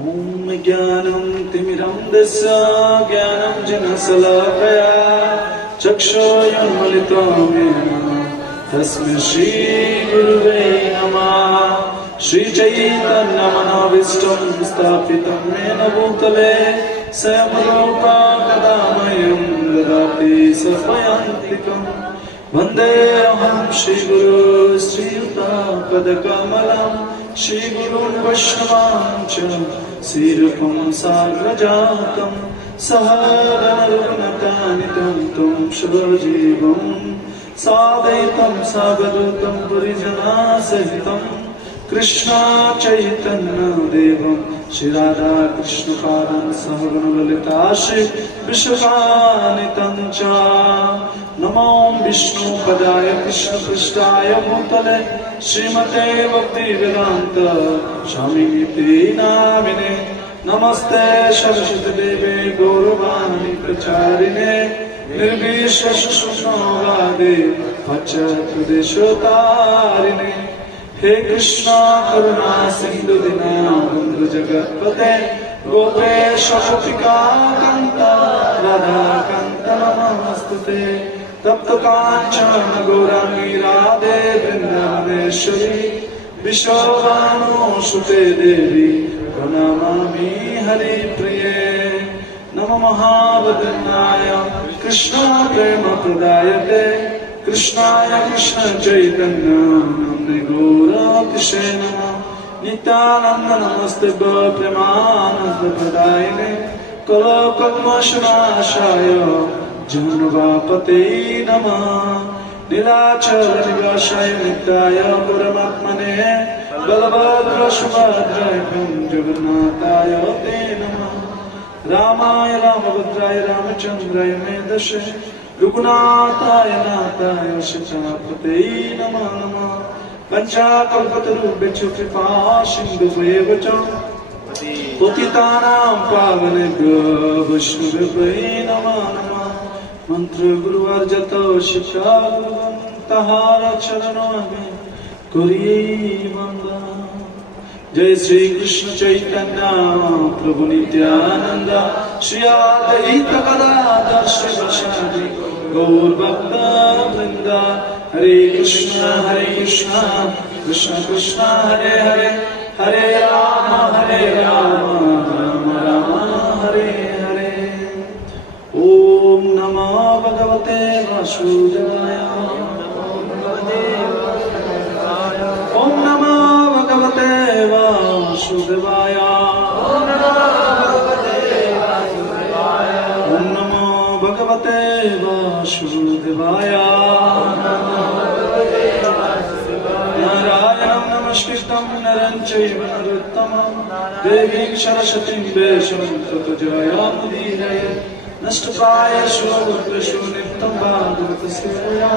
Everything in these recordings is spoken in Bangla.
ॐ ज्ञानं तिमिरन्धस्य ज्ञानञ्जनशलाकया चक्षुरुन्मीलितं येन तस्मै श्रीगुरुवे नमः। श्रीचैतन्यमनोभीष्टं स्थापितं येन भूतले स्वयं रूपा कदा मह्यं ददाति स्वपदान्तिकम्। वन्देऽहं श्रीगुरो श्रीयुतापदकमलं श्रीगुरुन् वैष्णवांश्च श्रीरूपं साग्रजातं सहगणरघुनाथान्वितं तं सजीवं साद्वैतं सावधूतं परिजनसहितं कृष्ण चैतन्य देवं श्री राधा कृष्ण पादं सहगण ललिता श्री विशाखान्वितं च। नमो विष्णुपदाय कृष्णपृष्ठाय भूतले श्रीमते भक्तिवेदान्त स्वामिनिति नामिने। नमस्ते सरस्वती देवे गौरवाणी प्रचारिणे निर्विशेषशून्यवादे पश्चात्प्रदेशोत्तारिणे। हे कृष्णा करुणा सिंधु दीनबन्धु जगत्पते गोपेश गोपिका कान्त राधा कान्त नमस्तुते। तप्त कांचन गौरांगी राधे वृंदावनेश्वरी विश्वभानुसुते देवी प्रणमामि हरिप्रिये। नमो महावदनाय कृष्ण प्रेम प्रदायते कृष्णाय कृष्ण चैतन्य नाम्ने गौरकृष्णे नमः। नित्यानंद नमस्ते प्रेमानंद प्रदायिने कलकल्मषनाशाय जन्मवापते नमः। नीलाचल निवासाय नित्याय परमात्मने बलभद्र सुभद्राय जगन्नाथाय ते नमः। रामाय रामभद्राय रामचंद्राय मेधसे रघुनाथाय नाथाय सीतापते नमः नमः। पंचाकल्पतरुभ्यश्च कृपा सिन्धुभ्येव च पतितानां पावनेभ्यो वैष्णवेभ्यो नमः नमः। मंत्र गुरुवर्जत शिक्षा गुरुवन्तहार चरणों में करिए वंदन। जय श्री कृष्ण चैतन्य प्रभु नित्यानंद श्री अद्वैत गदाधर श्रीवासादि गौर भक्त वृंद। हरे कृष्ण कृष्ण कृष्ण हरे हरे हरे राम राम राम हरे हरे। ओम नमो भगवते वासुदेवाय। ओम नमो भगवते वासुदेवाय। ओम नमो भगवते वासुदेवाय। नारायणं नमस्कृतं नरं चैव नरोत्तमं देवीं सरस्वतीं व्यासं ततो जयमुदीरये। नष्टप्रायेषु भद्रेषु नित्यं भागवत सेवया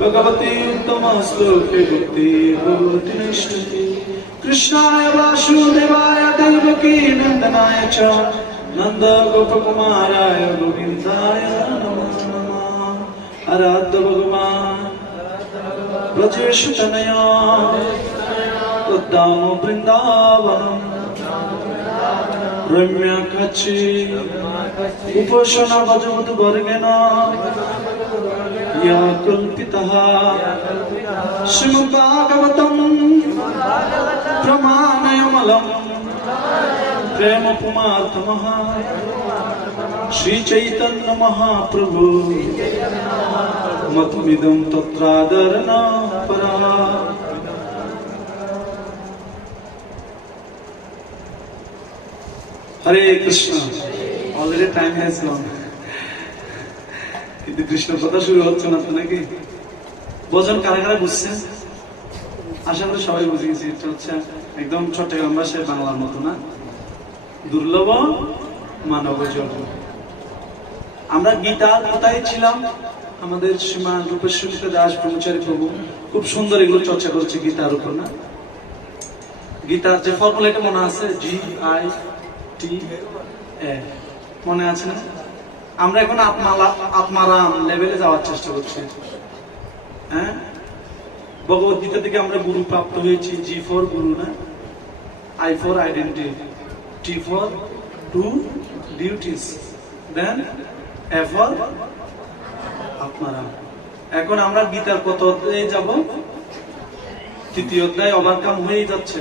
भगवती उत्तमश्लोके भक्तिर्भवति नैष्ठिकी। कृष्णाय वासुदेवाय देवकी नन्दनाय च नन्द गोपकुमाराय गोविन्दाय नमो नमः। आराध्य भगवान् ब्रजेश तनया तद्धाम वृन्दावनम् रम्या काची उपोषणा भजवत वर्गेण या कल्पितः श्रीमद्भागवतं प्रमाणयमलं प्रेम पुमार्थमः श्री चैतन्य महाप्रभु मतमिदं तत्रादरन परा। Hare Krishna. Already time has gone, কিন্তু কৃষ্ণ কথা শুরু হচ্ছে না তো নাকি? বোঝেন কারা কারা বুঝছেন? আশা করি সবাই বুঝে গেছি। এটা হচ্ছে একদম চট্টগ্রাম ভাষায় বাংলার মতো না, দুর্লভ মানব জন্ম। আমরা গীতার কোথায় ছিলাম? আমাদের শ্রীমান রূপেশ্বরী দাস ব্রহ্মচারী প্রভু খুব সুন্দর এগুলো চর্চা করছে গীতার উপর না। গীতার যে ফর্মুলাটা মনে আছে, GIT মনে আছে না? আমরা এখন আত্মারাম লেভেলে যাওয়ার চেষ্টা করছি। হ্যাঁ, ভগবত গীতা থেকে আমরা গুরু প্রাপ্ত হয়েছি। G for গুরু না, I for identity. T for to duties, then A for আপনারা। এখন আমরা গীতার কত অধ্যায়ে যাব? তৃতীয় অধ্যায় ওভারকাম হয়েই যাচ্ছে।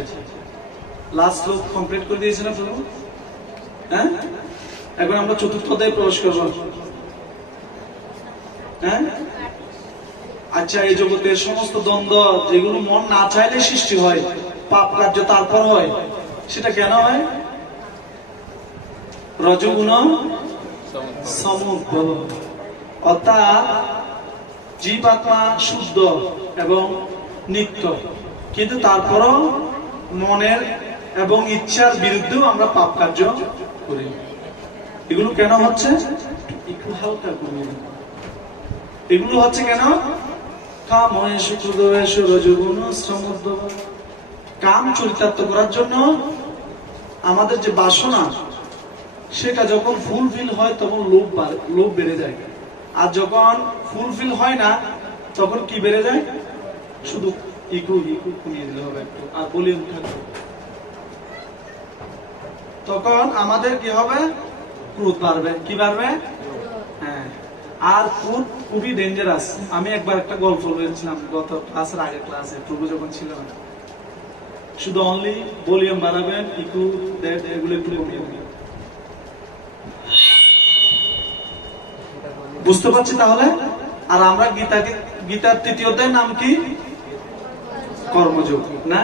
লাস্ট লোক কমপ্লিট করে দিয়েছে না প্রভু? হ্যাঁ, এখন আমরা চতুর্থ অধ্যায়ে প্রবেশ করব। হ্যাঁ, আচ্ছা, এই জগতের সমস্ত দ্বন্দ্ব যেগুলো মন না চাইলে সৃষ্টি হয়, পাপ কার্য তারপর হয়, সেটা কেন হয়? রজগুণ সমুদ্ভব। অর্থাৎ জীবাত্মা শুদ্ধ এবং নিত্য, কিন্তু তারপরও মনের এবং ইচ্ছার বিরুদ্ধেও আমরা পাপ কার্য করি। এগুলো কেন হচ্ছে? একটু হালকা কমিয়ে দিন। এগুলো হচ্ছে কেন? কাময়েষু ক্রোধয়েষু রজোগুণ সমুদ্ভব। কাম চরিতার্থ করার জন্য আমাদের যে বাসনা, সেটা যখন ফুলফিল হয় তখন লোভ বেড়ে যায়, আর যখন ফুলফিল হয় না তখন কি বেড়ে যায়? শুধু ইগো কমিয়ে দিলে হবে একটু, আর ভলিউম থাকবে। তখন আমাদের কি হবে? ক্রোধ বাড়বে। কি বাড়বে? হ্যাঁ, আর ক্রোধ খুবই ডেঞ্জারাস। আমি একবার একটা গল্প বলেছিলাম গত ক্লাসের আগের ক্লাসে, প্রভু যখন ছিল না। শুধু অনলি ভলিউম বাড়াবেন, ইগো এগুলো একটু কমিয়ে দিবেন। বুঝতে পারছি তাহলে? আর আমরা গীতার তৃতীয় অধ্যায়ের নাম কি? কর্মযোগ, না?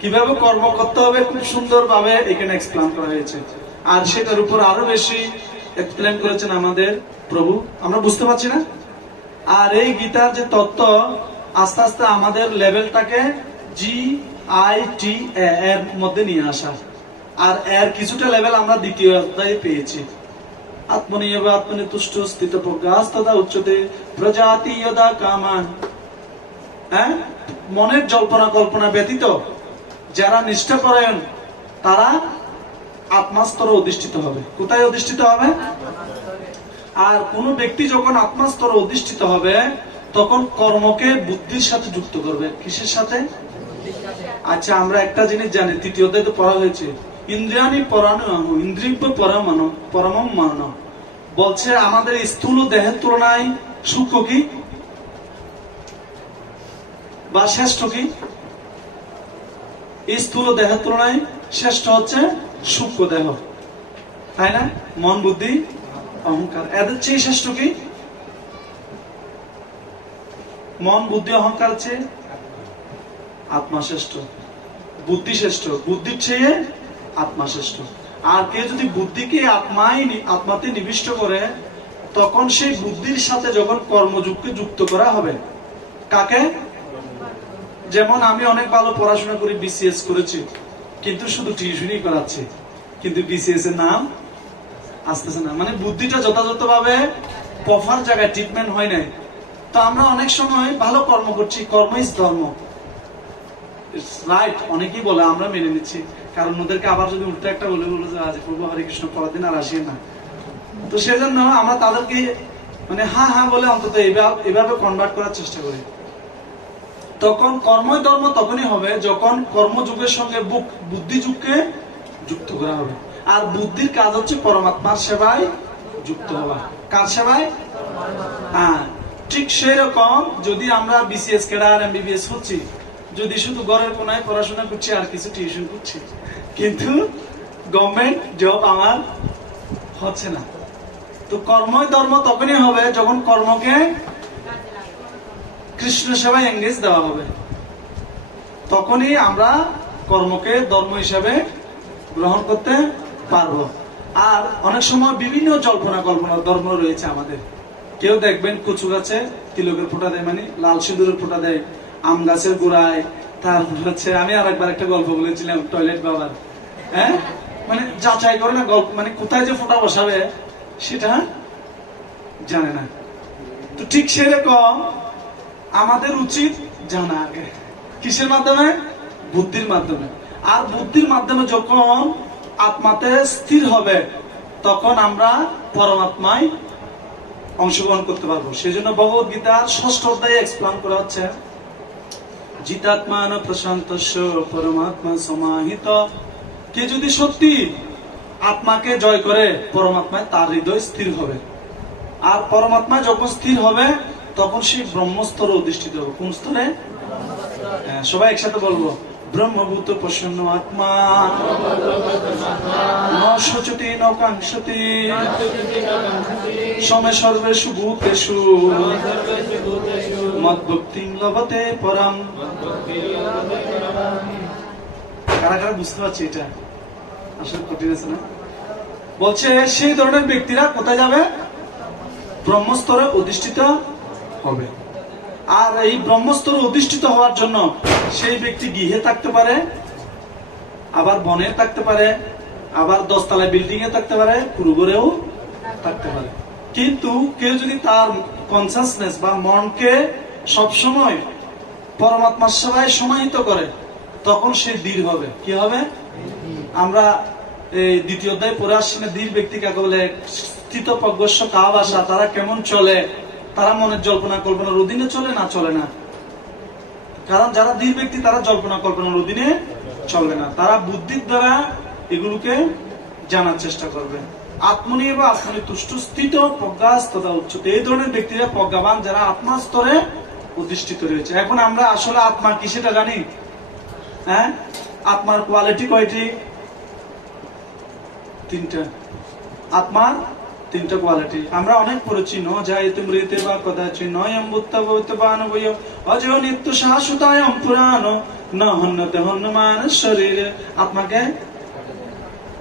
কিভাবে কর্ম করতে হবে খুব সুন্দর ভাবে এখানে এক্সপ্লেন করা হয়েছে, আর সেটার উপর আরো বেশি এক্সপ্লেন করেছেন আমাদের প্রভু। আমরা বুঝতে পারছি না? আর এই গীতার যে তত্ত্ব আস্তে আস্তে আমাদের লেভেলটাকে GIT এর মধ্যে নিয়ে আসা, আর এর কিছুটা লেভেল আমরা দ্বিতীয় অধ্যায়ে পেয়েছি। আত্মনিয়ব আত্মনি তুষ্ট স্থিত প্রজ্ঞাস্তদা উচ্চতে প্রজাতি যদা কামান। হ্যাঁ, মনের জল্পনা কল্পনা ব্যতীত যারা নিষ্ঠাপরায়ণ, তারা আত্মাস্তরে অধিষ্ঠিত হবে। কোথায় অধিষ্ঠিত হবে? আর কোন ব্যক্তি যখন আত্মাস্তরে অধিষ্ঠিত হবে তখন কর্মকে বুদ্ধির সাথে যুক্ত করবে। কিসের সাথে? আচ্ছা, আমরা একটা জিনিস জানি, তৃতীয় অধ্যায়ে তো পড়া হয়েছে, ইন্দ্রিয়ানি পরাণু ইন্দ্রিব্য পরমম মান। বলছে আমাদের স্থূল দেহের তুলনায় সূক্ষ্ম কি বা শ্রেষ্ঠ কি? স্থূল দেহের তুলনায় শ্রেষ্ঠ হচ্ছে সূক্ষ্ম দেহ, তাই না? মন, বুদ্ধি, অহংকার, এদের চেয়ে শ্রেষ্ঠ কি? মন, বুদ্ধি, অহংকার চেয়ে আত্মা শ্রেষ্ঠ, বুদ্ধি শ্রেষ্ঠ, বুদ্ধির চেয়ে আত্মা শ্রেষ্ঠ। আর কেউ যদি বুদ্ধিকে আত্মাতে নিবিষ্ট করে, তখন সেই বুদ্ধির সাথে যখন কর্মযোগকে যুক্ত করা হবে, কাকে? যেমন আমি অনেক ভালো পড়াশোনা করি, BCS করেছি, কিন্তু শুধু টিউশনই করাচ্ছি, কিন্তু BCS এর নাম আসতেছে না। মানে বুদ্ধিটা যথাযথভাবে প্রপার জায়গায় ট্রিটমেন্ট হয় নাই। তো আমরা অনেক সময় ভালো কর্ম করছি, কর্ম ইজ ধর্ম, রাইট অনেকেই বলে, আমরা মেনে নিচ্ছি, কারণ ওদেরকে আবার যদি উল্টো একটা বলে যে আজ প্রভু হরে কৃষ্ণ পরের দিন আর আসিয়ে না, তো সেজন্য আমরা তাদেরকে মানে হ্যাঁ বলে অন্তত এভাবে কনভার্ট করার চেষ্টা করি। তখন কর্মই ধর্ম তখনই হবে যখন কর্মযুগের সঙ্গে বুদ্ধিযুগকে যুক্ত করা হবে। আর বুদ্ধির কাজ হচ্ছে পরমাত্মার সেবায় যুক্ত হওয়া। কার সেবায়? হ্যাঁ, ঠিক সেই রকম যদি আমরা BCS ক্যাডার, MBBS হচ্ছি, যদি শুধু ঘরের কোনায় পড়াশোনা করছি আর কিছু টিউশন করছি, কিন্তু গভর্নমেন্ট জব আমার হচ্ছে না, তো কর্মই ধর্ম তখনই হবে যখন কর্মকে কৃষ্ণ সেবায় এঙ্গেজ দেওয়া হবে। তখনই আমরা কর্মকে ধর্ম হিসাবে গ্রহণ করতে পারবো। আর অনেক সময় বিভিন্ন জল্পনা কল্পনা ধর্ম রয়েছে আমাদের। কেউ দেখবেন কচু গাছে তিলকের ফোঁটা দেয়, মানে লাল সিঁদুরের ফোঁটা দেয়, আম গাছের গোড়ায়, তারপর হচ্ছে আমি আর একবার একটা গল্প বলেছিলাম টয়লেট বাবার, হ্যাঁ, মানে যাচাই করে না গল্প, মানে কোথায় যে ফোঁটা বসাবে সেটা জানে না। তো ঠিক সেরকম আমাদের উচিত জানা আগে কিসের মাধ্যমে? বুদ্ধির মাধ্যমে। আর বুদ্ধির মাধ্যমে যখন আত্মাতে স্থির হবে তখন আমরা পরমাত্মায় অংশগ্রহণ করতে পারবো। সেজন্য ভগবত গীতার 6ষ্ঠ অধ্যায়ে এক্সপ্লেন করা হচ্ছে, জিতাত্মান প্রশান্তস্য পরমাত্মা সমাহিত। কে যদি সত্যি আত্মাকে জয় করে পরমাত্মায় তার হৃদয় স্থির হবে। আর পরমাত্মা যখন স্থির হবে তখন সেই ব্রহ্মস্তরে অধিষ্ঠিত হবে। কোন স্তরে? সবাই একসাথে বলবো, ব্রহ্মভূত প্রসন্ন আত্মা ন শোচতি ন কাঙ্ক্ষতি সমে সর্বেষু ভূতেষু মদ্ভক্তিং লভতে পরম। কারা কারা বুঝতে পারছি এটা? আসলে কঠিন আছে না? বলছে সেই ধরনের ব্যক্তিরা কোথায় যাবে? ব্রহ্মস্তরে অধিষ্ঠিত হবে। আর এই ব্রহ্মস্তরে অধিষ্ঠিত হওয়ার জন্য সেই ব্যক্তি গৃহে থাকতে পারে, আবার বনে থাকতে পারে, আবার 10 তলা বিল্ডিং এ থাকতে পারে, পুরুঘরেও থাকতে পারে। কিন্তু কেউ যদি তার কনসাসনেস বা মনকে সবসময় পরমাত্মার সেবায় সমাহিত করে তখন সে দৃঢ় হবে। কি হবে? আমরা এই দ্বিতীয় অধ্যায় পড়ে আসছি না, দৃঢ় ব্যক্তি কাকে বলে? স্থিতপ্রজ্ঞস্য কা ভাষা, তারা কেমন চলে? তারা মনের জল্পনা কল্পনার অধীনে চলে না চলে না? কারণ যারা দৃঢ় ব্যক্তি তারা জল্পনা কল্পনার অধীনে চলবে না, তারা বুদ্ধির দ্বারা এগুলোকে জানার চেষ্টা করবে। আত্মনি বা আত্মনি তুষ্ট স্থিত প্রজ্ঞাস তথা উচ্চতে, এই ধরনের ব্যক্তিরা প্রজ্ঞাবান, যারা আত্মা স্তরে অধিষ্ঠিত রয়েছে। এখন আমরা আসলে আত্মা কি সেটা জানি? হ্যাঁ, আত্মার কোয়ালিটি কয়টি? 3টা। আত্মার 3টা কোয়ালিটি আমরা অনেক পড়েছি। ন যাইতে মৃতে বা কদাচি নয়ম বুদ্ধ বানবয় অজয় নিত্য শাশ্বতায়ম পুরাণ ন হন্যতে হন্যমান শরীরে। আত্মাকে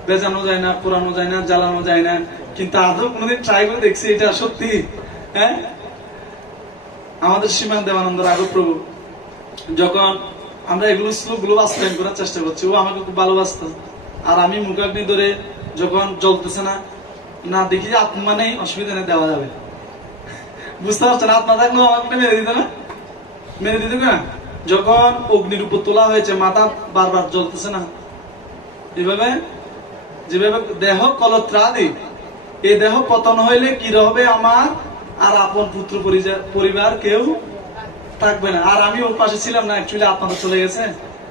বেজানো যায় না, পুরানো যায় না, জ্বালানো যায় না। কিন্তু আদৌ কোনোদিন ট্রাই করে দেখছি এটা সত্যি? হ্যাঁ, আমাদের শ্রীমান দেবানন্দ রাঘব প্রভু যখন আমরা এগুলো শ্লোকগুলো বাস্তবায়ন করার চেষ্টা করছি, ও আমাকে খুব ভালোবাসতো। আর আমি মুখাগ্নি ধরে যখন জ্বলতেছে না না দেখি যে আত্মা নেই, অসুবিধা নেই, দেওয়া যাবে। বুঝতে পারছেন? আত্মা থাকলেও আমাকে মেরে দিত না, মেরে দিত না। যখন অগ্নির উপর তোলা হয়েছে, মাথা বারবার জ্বলতেছে না, এভাবে যেভাবে দেহ কলত্রাদি, এই দেহ পতন হইলে কি হবে আমার আর আপন পুত্র পরিবার কেউ থাকবে না। আর আমি ওর পাশে ছিলাম না, অ্যাকচুয়ালি আপনারা চলে গেছে,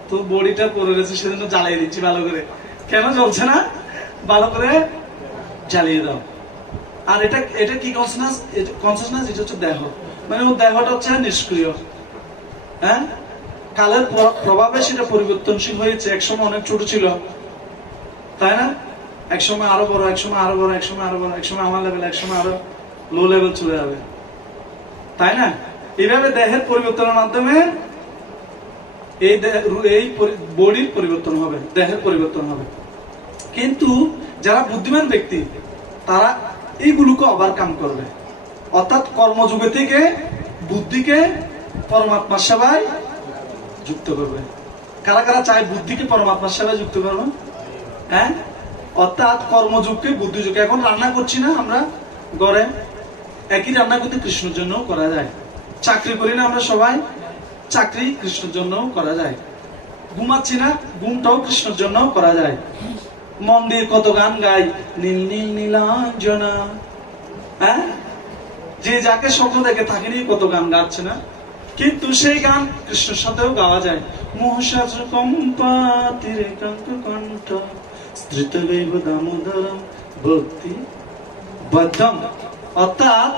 তো বডিটা পড়ে গেছে, সেজন্য জ্বালিয়ে দিচ্ছি ভালো করে। কেন জ্বলছে না? ভালো করে জ্বালিয়ে দাও। আর এটা এটা কি কনসাসনেস? এটা হচ্ছে দেহ, মানে ওর দেহটা হচ্ছে নিষ্ক্রিয়। হ্যাঁ, কালের প্রভাবে সেটা পরিবর্তনশীল হয়েছে। একসময় অনেক ছোট ছিল, তাই না? একসময় আরো বড়, একসময় আরো বড়, একসময় আরো বড়, একসময় আমার লেভেল, একসময় আরো লো লেভেল চলে যাবে, তাই না? এইভাবে দেহের পরিবর্তনের মাধ্যমে এই বডির পরিবর্তন হবে, দেহের পরিবর্তন হবে। কিন্তু যারা বুদ্ধিমান ব্যক্তি তারা এইগুলোকে ওভারকাম করবে, অর্থাৎ কর্মযুগে থেকে বুদ্ধিকে পরমাত্মার সেবায় যুক্ত করবে। কারা কারা চায় বুদ্ধিকে পরমাত্মার সেবায় যুক্ত করবে? হ্যাঁ, অর্থাৎ কর্মযুগকে বুদ্ধিযুগে। এখন রান্না করছি না আমরা ঘরে, একই রান্না কিন্তু কৃষ্ণের জন্য করা যায়। চাকরি করি না আমরা সবাই, চাকরি কৃষ্ণের জন্য করা যায়। ঘুমাচ্ছি না, ঘুমটাও কৃষ্ণের জন্য করা যায়। মন দিয়ে কত গান গাই, নীল নীল নীলাঞ্জনা। হ্যাঁ, যে যাকে স্বপ্ন দেখে তাকে নিয়ে কত গান গাচ্ছে না? কিন্তু সেই গান কৃষ্ণের সাথেও গাওয়া যায়। মহসাজ কম্পা তীরে কান্ত কণ্ঠ স্ত্রিত গৈব দামোদরম ভক্তি বদ্ধম। অর্থাৎ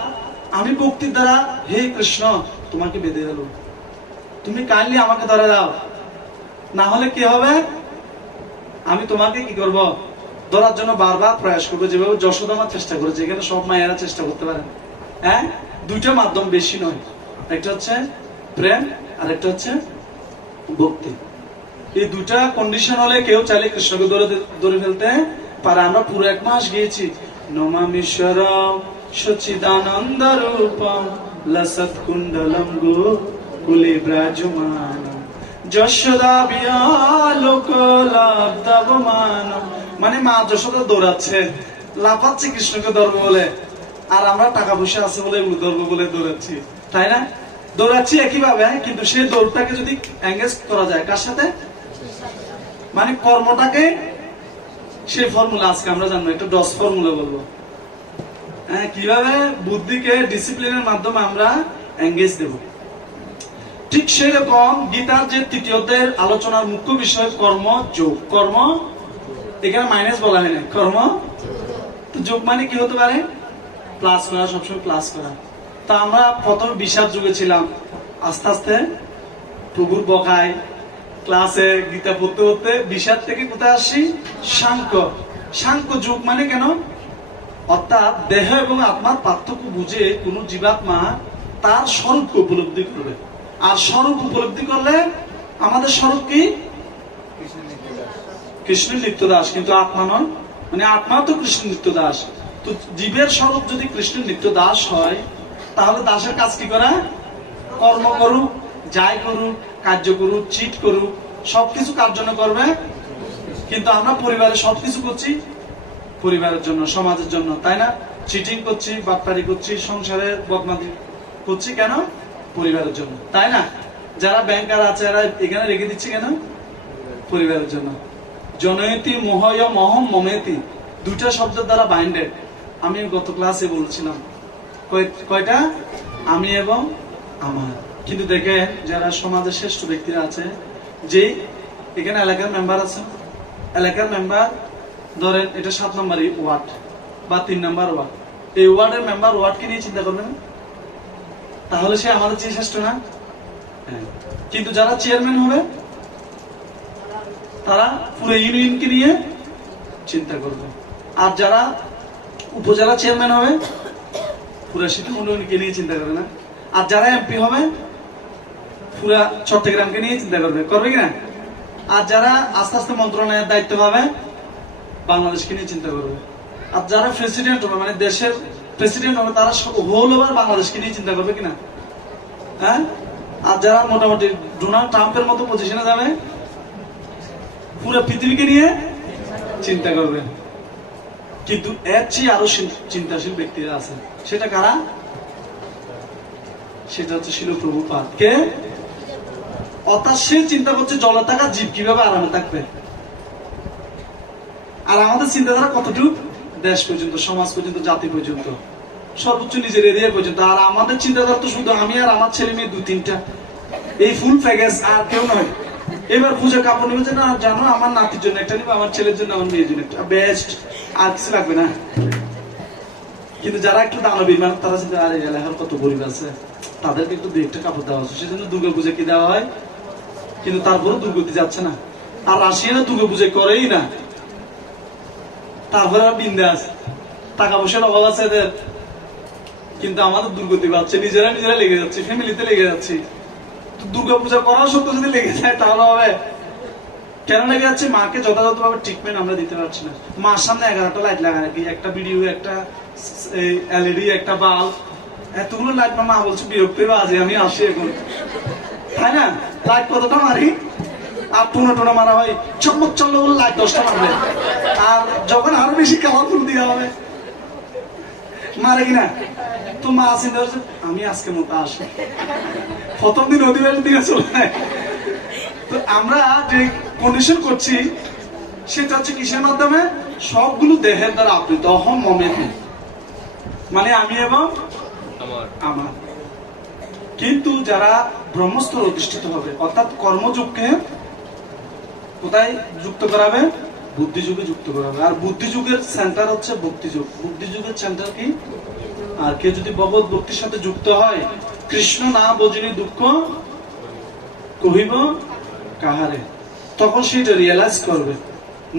আমি ভক্তির দ্বারা, হে কৃষ্ণ তোমাকে বেঁধে গেল, তুমি কাইন্ডলি আমাকে ধরে দাও, না হলে কি হবে? আমি তোমাকে কি করব? ধরার জন্য বারবার প্রয়াস করবো, যেভাবে যশোদা আমার চেষ্টা করেছে। এখানে সব মায়েরা চেষ্টা করতে পারেন। হ্যাঁ, 2টা মাধ্যম, বেশি নয়। একটা হচ্ছে প্রেম আর একটা হচ্ছে ভক্তি। এই 2টা কন্ডিশন হলে কেউ চাইলে কৃষ্ণকে ধরে ফেলতে পারে। আমরা পুরো 1 মাস গিয়েছি নমামিশ্বরম সচিদানন্দ রূপম লসৎ কুণ্ডলম গোকুলে ব্রাজমান যশোদা বিয়ালোকলাব্ধবমান। মানে মা যশোদা দৌড়াচ্ছে, লাফাচ্ছে কৃষ্ণকে ধরবো বলে, আর আমরা টাকা পয়সা আছে বলে ধরবো বলে দৌড়াচ্ছি, তাই না? দৌড়াচ্ছি একইভাবে, কিন্তু সেই দৌড়টাকে যদি এঙ্গেজ করা যায় কার সাথে, মানে কর্মটাকে, সেই ফর্মুলা আজকে আমরা জানবো, একটা ডস ফর্মুলা বলবো। হ্যাঁ, কিভাবে বুদ্ধিকে ডিসিপ্লিনের মাধ্যমে আমরা এঙ্গেজ দেব। ঠিক সেই রকম গীতার যে 3য় অধ্যায়ের আলোচনার মুখ্য বিষয় কর্মযোগ। কর্ম এখানে মাইনাস বলা হয় না, কর্ম। তো যোগ মানে কি হতে পারে? প্লাস করা, সবসময় প্লাস করা। তা আমরা প্রথমে বিষাদ যুগে ছিলাম, আস্তে আস্তে প্রভুর বকায় ক্লাসে গীতা পড়তে পড়তে বিষাদ থেকে কোথায় আসছি? সাংখ্য। সাংখ্য যুগ মানে কেন? অর্থাৎ দেহ এবং আত্মার পার্থক্য বুঝে কোন জীবাত্মা তার স্বরূপকে উপলব্ধি করবে। আর স্বরূপ উপলব্ধি করলে আমাদের স্বরূপ কি? কৃষ্ণের নিত্য দাস, কিন্তু আত্মা নয়। মানে আত্মা তো কৃষ্ণের নিত্য দাস। তো জীবের স্বরূপ যদি কৃষ্ণের নিত্য দাস হয়, তাহলে দাসের কাজ কি করা? কর্ম করুক, যাই করুক, কার্য করুক, চিট করুক, সবকিছু কার জন্য করবে? কিন্তু আমরা পরিবারে সবকিছু করছি পরিবারের জন্য, সমাজের জন্য, তাই না? চিটিং করছি, বাটপারি করছি, সংসারে বদমাদি করছি, কেন? পরিবারের জন্য, তাই না? যারা ব্যাংকার আছে এরা এখানে রেখে দিচ্ছে কেন? পরিবারের জন্য। জনয়তি মোহয় মহম মমেতি, দুইটা শব্দের দ্বারা বাইন্ডেড। আমি গত ক্লাসে বলছিলাম কয়টা? আমি এবং আমার। কিন্তু দেখে যারা সমাজের শ্রেষ্ঠ ব্যক্তিরা আছে, যে এখানে এলাকার মেম্বার আছে, এলাকার মেম্বার ধরেন এটা 7 নম্বর ওয়ার্ড বা 3 নম্বর ওয়ার্ড, এই ওয়ার্ডের মেম্বার ওয়ার্ডকে নিয়ে চিন্তা করবে না? তাহলে সে আমাদের চেয়ে শ্রেষ্ঠ না? কিন্তু যারা চেয়ারম্যান হবে তারা পুরো ইউনিয়নকে নিয়ে চিন্তা করবে। আর যারা উপজেলা চেয়ারম্যান হবে পুরো সিটি ইউনিয়নকে নিয়ে চিন্তা করবে না? আর যারা এমপি হবে পুরা চট্টগ্রামকে নিয়ে চিন্তা করবে, করবে কিনা? আর যারা আস্তে আস্তে মন্ত্রণালয়ের দায়িত্ব পাবে বাংলাদেশকে নিয়ে চিন্তা করবে। আর যারা প্রেসিডেন্ট হবে, মানে দেশের প্রেসিডেন্ট হবে, তারা হোল ওভার বাংলাদেশকে নিয়ে চিন্তা করবে কিনা? হ্যাঁ। আর যারা মোটামুটি ডোনাল্ড ট্রাম্পের মতো পজিশনে যাবে পুরো পৃথিবীকে নিয়ে চিন্তা করবে। কিন্তু এর চেয়ে আরো চিন্তাশীল ব্যক্তিরা আছে, সেটা কারা? সেটা হচ্ছে শিল প্রভুপাদ। কে? অর্থাৎ সে চিন্তা করছে জলে থাকা জীব কিভাবে আরামে থাকবে। আর আমাদের চিন্তাধারা কতটুকু? দেশ পর্যন্ত, সমাজ পর্যন্ত, জাতি পর্যন্ত, সর্বোচ্চ নিজের এরিয়া পর্যন্ত। আর আমাদের চিন্তাধারা তো শুধু আমি আর আমার ছেলে মেয়ে 2-3টা, এই ফুল প্যাকেজ, আর কেউ নয়। এবার পুজো কাপড় নেবে যে না, জানো আমার নাতির জন্য একটা নিবো, আমার ছেলের জন্য, আমার মেয়ের জন্য একটা, বেস্ট, আর কিছু লাগবে না। কিন্তু যারা একটু দানবীর মানুষ তারা চিন্তা, আরে এলাকার কত গরিব আছে, তাদেরকে একটু 2-1টা কাপড় দেওয়া হচ্ছে, সেজন্য দুর্গা পূজা কি দেওয়া হয়। কিন্তু তারপরে দুর্গতি যাচ্ছে না। আর রাশিয়ারা দুর্গা পূজা করেই না, তারপরে বিন্দাস, টাকা পয়সার অভাব আছে এদের, কিন্তু আমাদের দুর্গতি পাচ্ছে, নিজেরা নিজেরা লেগে যাচ্ছে, ফ্যামিলিতে লেগে যাচ্ছে। দুর্গা পূজা করার সত্ত্বেও যদি লেগে যায় তাহলে হবে। কেন লেগে যাচ্ছে? মাকে যথাযথভাবে ট্রিটমেন্ট আমরা দিতে পারছি না। মার সামনে 11টা লাইট লাগায়, একটা ভিডিও, একটা এলইডি, একটা বাল্ব, এতগুলো লাইট। মা বলছে বিরক্তি বাজে, আমি আসি এখন, তাই না? লাইট কতটা মারি? আর টোনা মারা হয়, চমক চললো বলে লাইট 10টা মারবে। আর যখন আরো বেশি কালারফুল দেওয়া হবে, মারে কিনা? তো মা চিন্তা করছে আমি আজকে মতো আসি, প্রথম দিন অধিবাসের দিকে চলে যায়। তো আমরা যে কন্ডিশন করছি সেটা হচ্ছে কিসের মাধ্যমে? সবগুলো দেহের দ্বারা আবৃত। অহম মমেতি, মানে আমি এবং আমার। কিন্তু যারা ব্রহ্মস্তর অধিষ্ঠিত হবে, অর্থাৎ কর্মযুগকে কোথায় যুক্ত করাবে? বুদ্ধিযুগে যুক্ত করাবে। আর বুদ্ধিযুগের সেন্টার হচ্ছে ভক্তিযুগ। বুদ্ধিযুগের সেন্টার কি? আর কেউ যদি ভগবত ভক্তির সাথে যুক্ত হয়, কৃষ্ণ না বোঝিনি দুঃখ কহিব কাহারে, তখন সেটা রিয়েলাইজ করবে।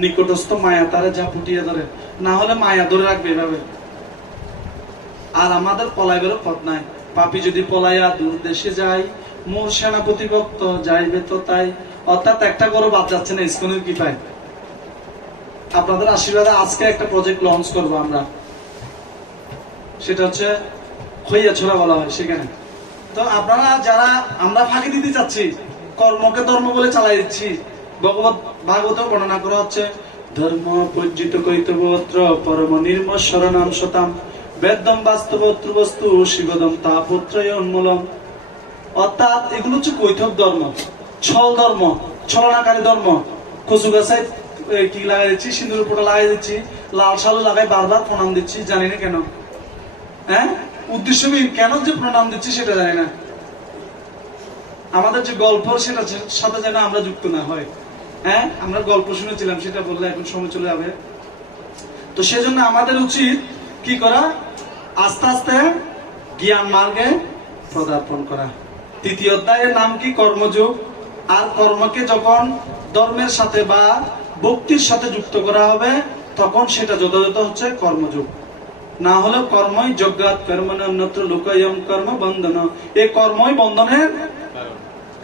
নিকটস্থ মায়া তারে যা ফুটিয়ে ধরে, না হলে মায়া ধরে রাখবে এভাবে। আর আমাদের পলাইবের পথ নাই। পাপী যদি পলাইয়া দূর দেশে যায়, মোর সেনাপতি ভক্ত যাইবে তো তাই। অর্থাৎ একটা বড় বাদ যাচ্ছে না ইসকনের কৃপায়। আপনাদের আশীর্বাদে আজকে একটা প্রজেক্ট লঞ্চ করবো আমরা, সেটা হচ্ছে হইয়াছোড়া বলা হয় সেখানে। তো আপনারা যারা আমরা ফাঁকি দিতে চাচ্ছি, কর্মকে ধর্ম বলে চালাই দিচ্ছি। ভাগবত বর্ণনা করা হচ্ছে, ধর্ম পূজিত কৈতবত্র পরম নির্ম শরণাম শতাম বেদম বাস্তবত্র বস্তু শিবদম তাপত্রয় উন্মূলম। অর্থাৎ এগুলো হচ্ছে কৈতব ধর্ম, ছল ধর্ম, ছলনাকারী ধর্ম। কচু গাছায় কি লাগাই দিচ্ছি, সিঁদুর পোটা লাগাই দিচ্ছি, লাল সালু লাগাই বারবার প্রণাম দিচ্ছি, জানি না কেন। হ্যাঁ, উদ্দেশ্যহীন কেন যে প্রণাম দিচ্ছি সেটা জানি না। আমাদের যে গল্প সেটা সাথে যেন আমরা যুক্ত না হয়। হ্যাঁ, আমরা গল্প শুনেছিলাম, সেটা বললে এখন সময় চলে যাবে। তো সেজন্য আমাদের উচিত কি করা, আস্তে আস্তে জ্ঞান মার্গে পদার্পণ করা। তৃতীয় অধ্যায়ের নাম কি, কর্মযোগ। আর কর্মকে যখন ধর্মের সাথে বা ভক্তির সাথে যুক্ত করা হবে তখন সেটা যথাযথ হচ্ছে কর্মযোগ। না হলে কর্মই যজ্ঞাৎ কর্মণ অন্যত্র লোকায়ম কর্ম বন্ধন, এই কর্মই বন্ধনের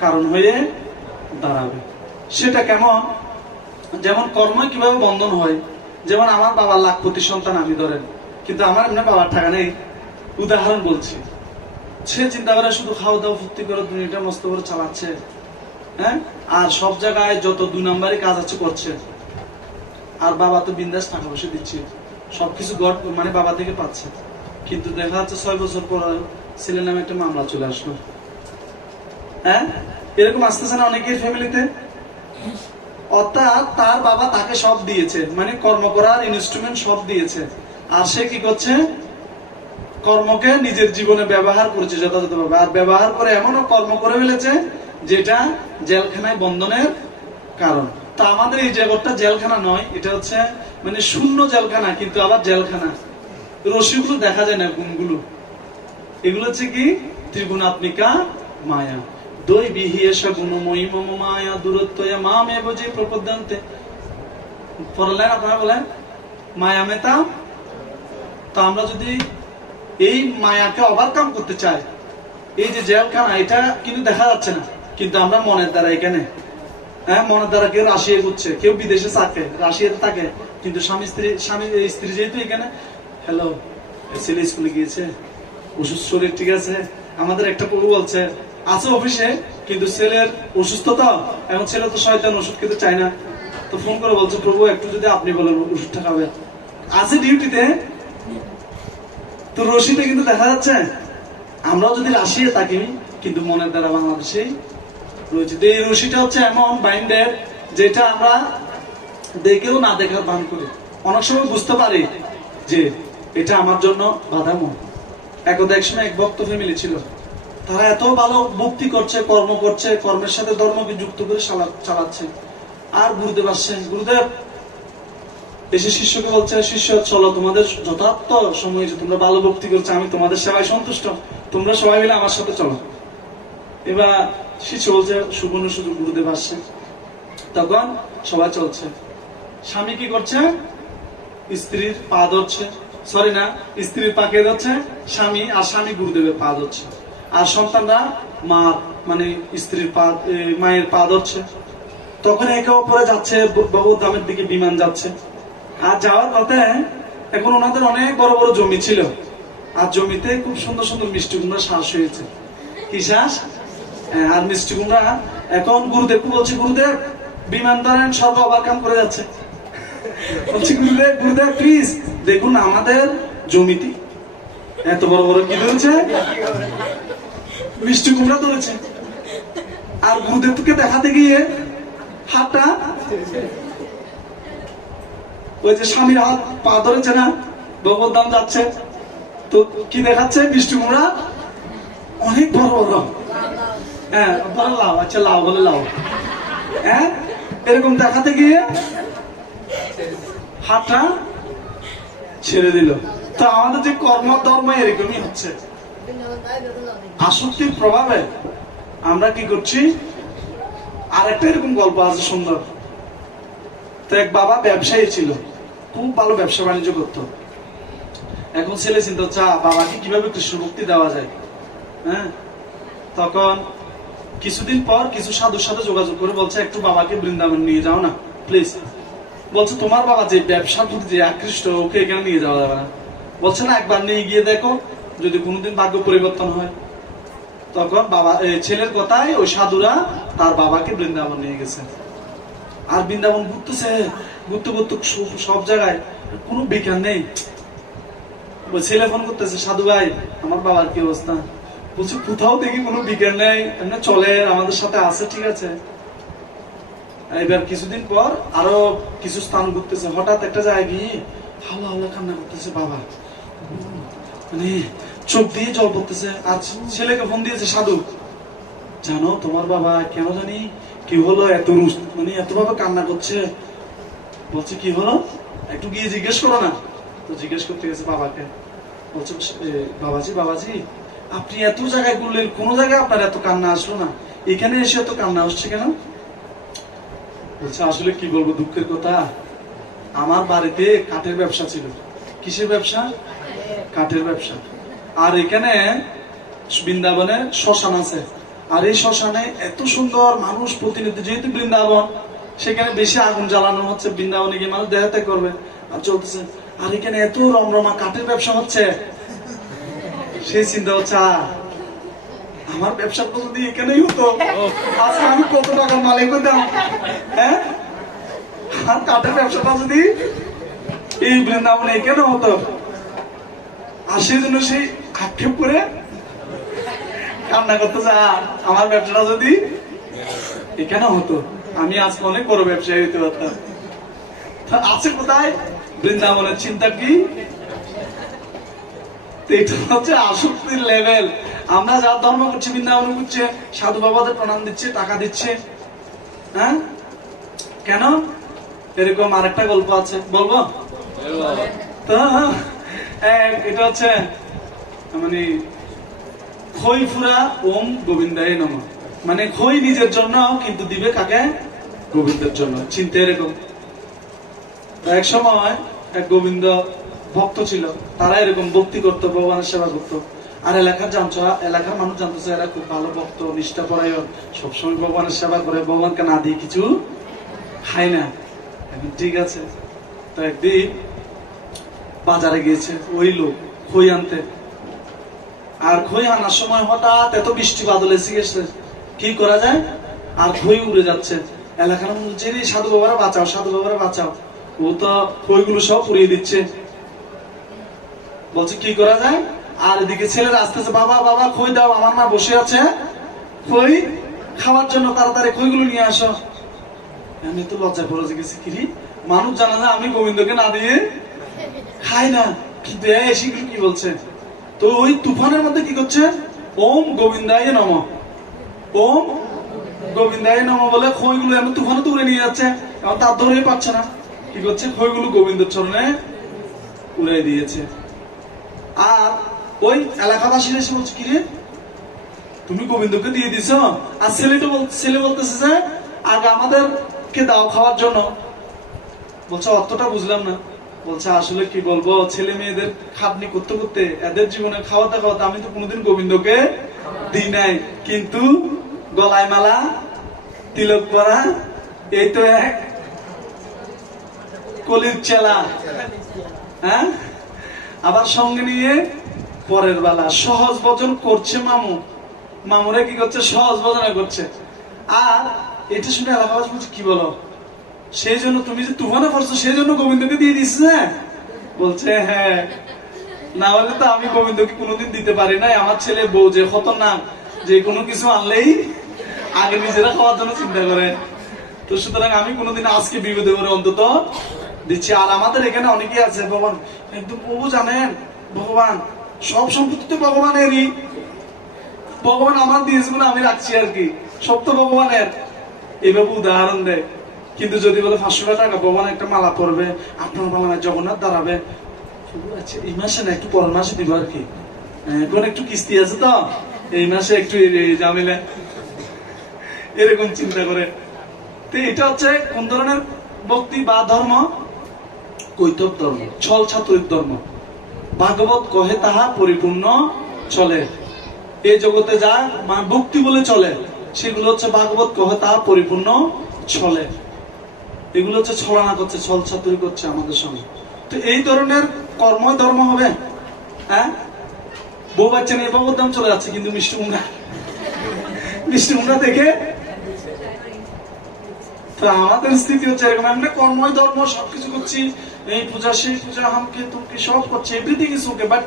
কারণ হয়ে দাঁড়াবে। সেটা কেমন, যেমন কর্মই কিভাবে বন্ধন হয়, যেমন আমার বাবার লাখপতি সন্তান আমি, ধরেন, কিন্তু আমার এমনি বাবার টাকা নেই, উদাহরণ বলছি। সে চিন্তা করে শুধু খাওয়া দাওয়া ফুর্তি করে দুনিয়াটা মস্ত করে চালাচ্ছে, হ্যাঁ, আর সব জায়গায় যত 2 নাম্বারই কাজ আছে করছে। আর বাবা তো বিন্দাস টাকা পয়সা দিচ্ছে, সবকিছু মানে বাবা থেকে পাচ্ছে। কিন্তু দেখা যাচ্ছে 6 বছর পর ছেলের নামে একটা মামলা চলে আসলো। হ্যাঁ, এরকম আসতেছে না অনেকের ফ্যামিলিতে? অর্থাৎ তার বাবা তাকে সব দিয়েছে, মানে কর্ম করার ইনস্ট্রুমেন্ট সব দিয়েছে, আর সে কি করছে, কর্মকে নিজের জীবনে ব্যবহার করেছে যথাযথভাবে, আর ব্যবহার করে এমনও কর্ম করে ফেলেছে যেটা জেলখানায় বন্ধনের কারণ। তো আমাদের এই জগৎটা জেলখানা নয়, এটা হচ্ছে মানে শূন্য জেলখানা, কিন্তু আবার জেলখানা। রশিগুলো দেখা যায় না, গুণগুলো, এগুলো হচ্ছে কি ত্রিগুণাত্মিকা মায়া। দই বিহিয়েশা গুণময়ী মম মায়া দূরত্বয়া মামে বুঝি প্রপদ্যান্তে। পড়লেন আপনারা, বলেন মায়া মেতা। তো আমরা যদি এই মায়াকে ওভারকাম করতে চাই, এই যে জেলখানা, এটা কিন্তু দেখা যাচ্ছে না, কিন্তু আমরা মনের দ্বারা এখানে, হ্যাঁ, মনের দ্বারা কেউ রাশিয়া ঘুরছে, কেউ বিদেশে থাকে, রাশিয়াতে থাকে, কিন্তু স্বামী স্ত্রী যেহেতু এখানে, হ্যালো, ছেলে স্কুলে গিয়েছে, ওষুধ শরীর ঠিক আছে। আমাদের একটা প্রভু বলছে আছে অফিসে, কিন্তু ছেলের অসুস্থতা, এখন ছেলে তো শয়তান, ওষুধ খেতে চায় না। তো ফোন করে বলছে, প্রভু একটু যদি আপনি বলেন ওষুধটা খাবে, আছে ডিউটিতে। তো রশিতে কিন্তু দেখা যাচ্ছে আমরাও যদি রাশিয়া থাকি, কিন্তু মনের দ্বারা বাংলাদেশেই রয়েছে। এই রশিটা হচ্ছে এমন বাইন্ডের, যেটা আমরা দেখেও না দেখার ভান করি। অনেক সময় বুঝতে পারি যে এটা আমার জন্য বাধাময়। একদা এক সময় এক ভক্ত ফ্যামিলি ছিল, তারা এত ভালো ভক্তি করছে, কর্ম করছে, কর্মের সাথে ধর্মকে যুক্ত করে চালাচ্ছে। আর গুরুদেব আসছেন, গুরুদেব এসে শিষ্যকে বলছে, শিষ্য চলো, তোমাদের যথার্থ সময় যে তোমরা ভালো ভক্তি করছো, আমি তোমাদের সেবায় সন্তুষ্ট, তোমরা সবাই মিলে আমার সাথে চলো। এবার শিষ্য বলছে, সুবর্ণ সুযোগ, গুরুদেব আসছে। তখন সবাই চলছে। স্বামী কি করছে, স্ত্রীর পা ধরছে, সরি না, স্ত্রীর পা কে ধরছে, স্বামী, আর স্বামী গুরুদেবের পা ধরছে। আর সন্তানরা মা মানে স্ত্রীর পা, মায়ের পা ধরছে। তখন একে অপরে যাচ্ছে, বহুধামের দিকে বিমান যাচ্ছে। আর যাওয়ার পথে এখন ওনাদের অনেক বড় বড় জমি ছিল, আর জমিতে খুব সুন্দর সুন্দর মিষ্টি কুমড়া শ্বাস হয়েছে। কি শ্বাস? আর মিষ্টি কুমড়া। এখন গুরুদেব বলছে, গুরুদেব বিমান ধরেন, সর্ব ওভারকাম করে যাচ্ছে। বলছি, গুরুদেব, গুরুদেব প্লিজ দেখুন আমাদের জমিতে এত বড় বড় কি ধরেছে, মিষ্টি কুমড়া ধরেছে। আর গুরুদেবকে দেখাতে গিয়ে হাতটা, ওই যে স্বামীর হাত পা ধরেছে না, ভগবত দাম যাচ্ছে, তো কি দেখাচ্ছে, মিষ্টি কুমড়া অনেক বড় বড়। হ্যাঁ, লাউ, আচ্ছা লাউ বলে লাউ, হ্যাঁ, এরকম দেখাতে গিয়ে হাতটা ছেড়ে দিল। তো আমাদের যে কর্ম ধর্ম এরকমই হচ্ছে, আসক্তির প্রভাবে আমরা কি করছি। আর একটা এরকম গল্প আছে সুন্দর। তো এক বাবা ব্যবসায়ী ছিল, খুব ভালো ব্যবসা বাণিজ্য করতো। এখন ছেলে চিন্তা হচ্ছে বাবাকে কিভাবে কৃষ্ণ ভক্তি দেওয়া যায়। হ্যাঁ, তখন কিছুদিন পর কিছু সাধুর সাথে যোগাযোগ করে বলছে, একটু বাবাকে বৃন্দাবন নিয়ে যাও না প্লিজ। বলছে, তোমার বাবা যে ব্যবসার প্রতি যে আকৃষ্ট, ওকে এখানে নিয়ে যাওয়া যাবে না। বলছে না, একবার নিয়ে গিয়ে দেখো, যদি কোনোদিন ভাগ্য পরিবর্তন হয়। তখন বাবা, ছেলের কথায় ওই সাধুরা তার বাবাকে বৃন্দাবন নিয়ে গেছে। আর বৃন্দাবন ঘুরতেছে, ঘুরতে ঘুরতে সব জায়গায় কোনো বিজ্ঞান নেই। ছেলে ফোন করতেছে, সাধু ভাই আমার বাবার কি অবস্থা? বলছে, কোথাও দেখি কোনো বিজ্ঞান নেই, এমনি চলে, আমাদের সাথে আছে, ঠিক আছে। এবার কিছুদিন পর আরো কিছু স্থান ঘুরতেছে, হঠাৎ একটা জায়গায় গিয়ে হাওলা হাওলা কান্না করতেছে বাবা, মানে চোখ দিয়ে জল পড়তেছে। আর ছেলেকে ফোন দিয়েছে সাধু, জানো তোমার বাবা কেন জানি কি হলো এত উনি এতভাবে কান্না করছে, বলছে কি হলো একটু গিয়ে জিজ্ঞেস করো না। তো জিজ্ঞেস করতে গেছে বাবাকে, বলছে বাবাজি বাবাজি আপনি এত জায়গায় ঘুরলেন, কোন জায়গায় আপনার এত কান্না আসলো না, এখানে এসে এত কান্না আসছে কেন? বলছে আসলে কি বলবো দুঃখের কথা, আমার বাড়িতে কাঠের ব্যবসা ছিল। কিসের ব্যবসা? কাঠের ব্যবসা। আর এখানে বৃন্দাবনে শ্মশান আছে, আর এই শ্মশানে এত সুন্দর মানুষ প্রতিনিয়ত, যেহেতু বৃন্দাবন সেখানে বেশি আগুন জ্বালানো হচ্ছে, বৃন্দাবনে গিয়ে মানুষ দেহাতে করবে আর চলতেছে, আর এখানে এত রমরমা কাঠের ব্যবসা হচ্ছে। সেই চিন্তা হচ্ছে আমার ব্যবসাটা যদি এখানেই হতো আজকে আমি কত টাকার মালিক হতাম। হ্যাঁ, আর কাঠের ব্যবসাটা যদি এই বৃন্দাবনে এখানে হতো, আর সেই জন্য সেই আক্ষেপ করে কান্না করতে চায় আমার ব্যবসাটা যদি এখানে হতো, আমি আজকে অনেক বড় ব্যবসায়ী হতে পারতাম। আছে কোথায়? বৃন্দাবনের চিন্তা কি? এটা হচ্ছে আসক্তির লেভেল। আমরা যা ধর্ম করছি, বৃন্দাবন করছে, সাধু বাবাদের প্রণাম দিচ্ছে, টাকা দিচ্ছে। হ্যাঁ, কেন? এরকম আরেকটা গল্প আছে, বলবো তো? এটা হচ্ছে মানে খই ফুরা ওম গোবিন্দায় নমঃ, মানে খই নিজের জন্য কিন্তু দিবে কাকে? গোবিন্দের জন্য। চিন্তা এরকম। এক সময় এক গোবিন্দ ভক্ত ছিল, তারা এরকম ভক্তি করতো, ভগবানের সেবা করতো। আর এলাকার মানুষ জানতো এরা খুব ভালো ভক্ত, নিষ্ঠা পরায়ণ, সবসময় ভগবানের সেবা করে, ভগবানকে না দিয়ে কিছু খায় না। ঠিক আছে, তো একদিন বাজারে গিয়েছে ওই লোক খই আনতে, আর খই আনার সময় হঠাৎ এত বৃষ্টি বাদল এসে গেছে, কি করা যায়? আর খই উড়ে যাচ্ছে। এলাকার মানুষ বলছে সাধু বাবারা বাঁচাও, সাধু বাবারা বাঁচাও। ও তো খইগুলো সব পুড়িয়ে দিচ্ছে। বলছে কি করা যায়? আর এদিকে ছেলেরা আসতেছে, বাবা বাবা খই দাও, আমার মা বসে আছে খই খাওয়ার জন্য, তাড়াতাড়ি খইগুলো নিয়ে আসো। আমি তো লজ্জা পড়ে গেছি, কি মানুষ জানা না আমি গোবিন্দকে না দিয়ে খাই না, কিন্তু সেগুলো কি বলছে? তো ওই তুফানের মধ্যে কি করছে? ওম গোবিন্দায় নমঃ, ওম গোবিন্দায় নমঃ বলে খইগুলো এমন তুফানে তুলে নিয়ে যাচ্ছে, এখন তার ধরেই পাচ্ছে না। কি করছে? খইগুলো গোবিন্দের চরণে উড়াই দিয়েছে। আর ওই এলাকাবাসী এসে বলছে কি রে তুমি গোবিন্দকে দিয়ে দিছ? আর ছেলে বলতেছে যে আগে আমাদেরকে দাও খাওয়ার জন্য। বলছে অতটা বুঝলাম না। বলছে আসলে কি বলবো, ছেলে মেয়েদের খাটনি করতে করতে এদের জীবনে খাওয়াতে খাওয়াতে আমি তো কোনোদিন গোবিন্দকে দিই নাই, কিন্তু গলায় মালা, তিলক পরা, এই তো এক কলির চেলা। হ্যাঁ, আবার সঙ্গে নিয়ে পরের বেলা সহজ ভজন করছে মামুরা কি করছে? সহজ ভজনা করছে। আর এটা শুনে এলাকাবাসী বলছে কি বলো, সেই জন্য তুমি যে তুফানে পড়ছো সেই জন্য গোবিন্দকে দিয়ে দিচ্ছে? বলছে হ্যাঁ, না হলে তো আমি গোবিন্দকে কোনোদিন দিতে পারি নাই। আমার ছেলে বউ যে খতরনাক, যে কোনো কিছু আনলেই আগে নিজেরা খাওয়ার জন্য চিন্তা করে। তো সুতরাং আমি কোনোদিন আজকে বিপদে করে অন্তত দিচ্ছি। আর আমাদের এখানে অনেকেই আছে ভগবান একদম প্রভু জানেন, ভগবান সব সম্পত্তি তো ভগবানেরই, ভগবান আমার দিয়েছে বলে আমি রাখছি আর কি, সব তো ভগবানের, এইভাবে উদাহরণ দেয়। কিন্তু যদি বলে 500 টাকা ভগবান একটা মালা পরবে, আপনার মালা জগন্নাথ দাঁড়াবে, আচ্ছা এই মাসে না একটু পরের মাসে দিব আর কি, এখন একটু কিস্তি আছে তো এই মাসে একটু জামিলে, এরকম চিন্তা করে। তো এটা হচ্ছে কোন ধরনের ভক্তি বা ধর্ম? কৈতব ধর্ম, ছল ছাত্রিক ধর্ম। ভাগবত কহে তাহা পরিপূর্ণ চলে। এই জগতে যা ভক্তি বলে চলে সেগুলো হচ্ছে ভাগবত কহে তাহা পরিপূর্ণ চলে। এগুলো হচ্ছে ছলনা করছে, ছল ছাত্রী করছে আমাদের সঙ্গে। তো এই ধরনের কর্মই ধর্ম হবে? হ্যাঁ, বউ বাচ্চা নিয়ে বাবুর দাম চলে যাচ্ছে, কিন্তু মিষ্টি মুখা দেখে। তো আমাদের স্থিতি হচ্ছে এরকম, আমরা কর্মই ধর্ম সবকিছু করছি, এই পূজা সেই পূজা, হামকে তুমকে সব করছে, everything is okay, but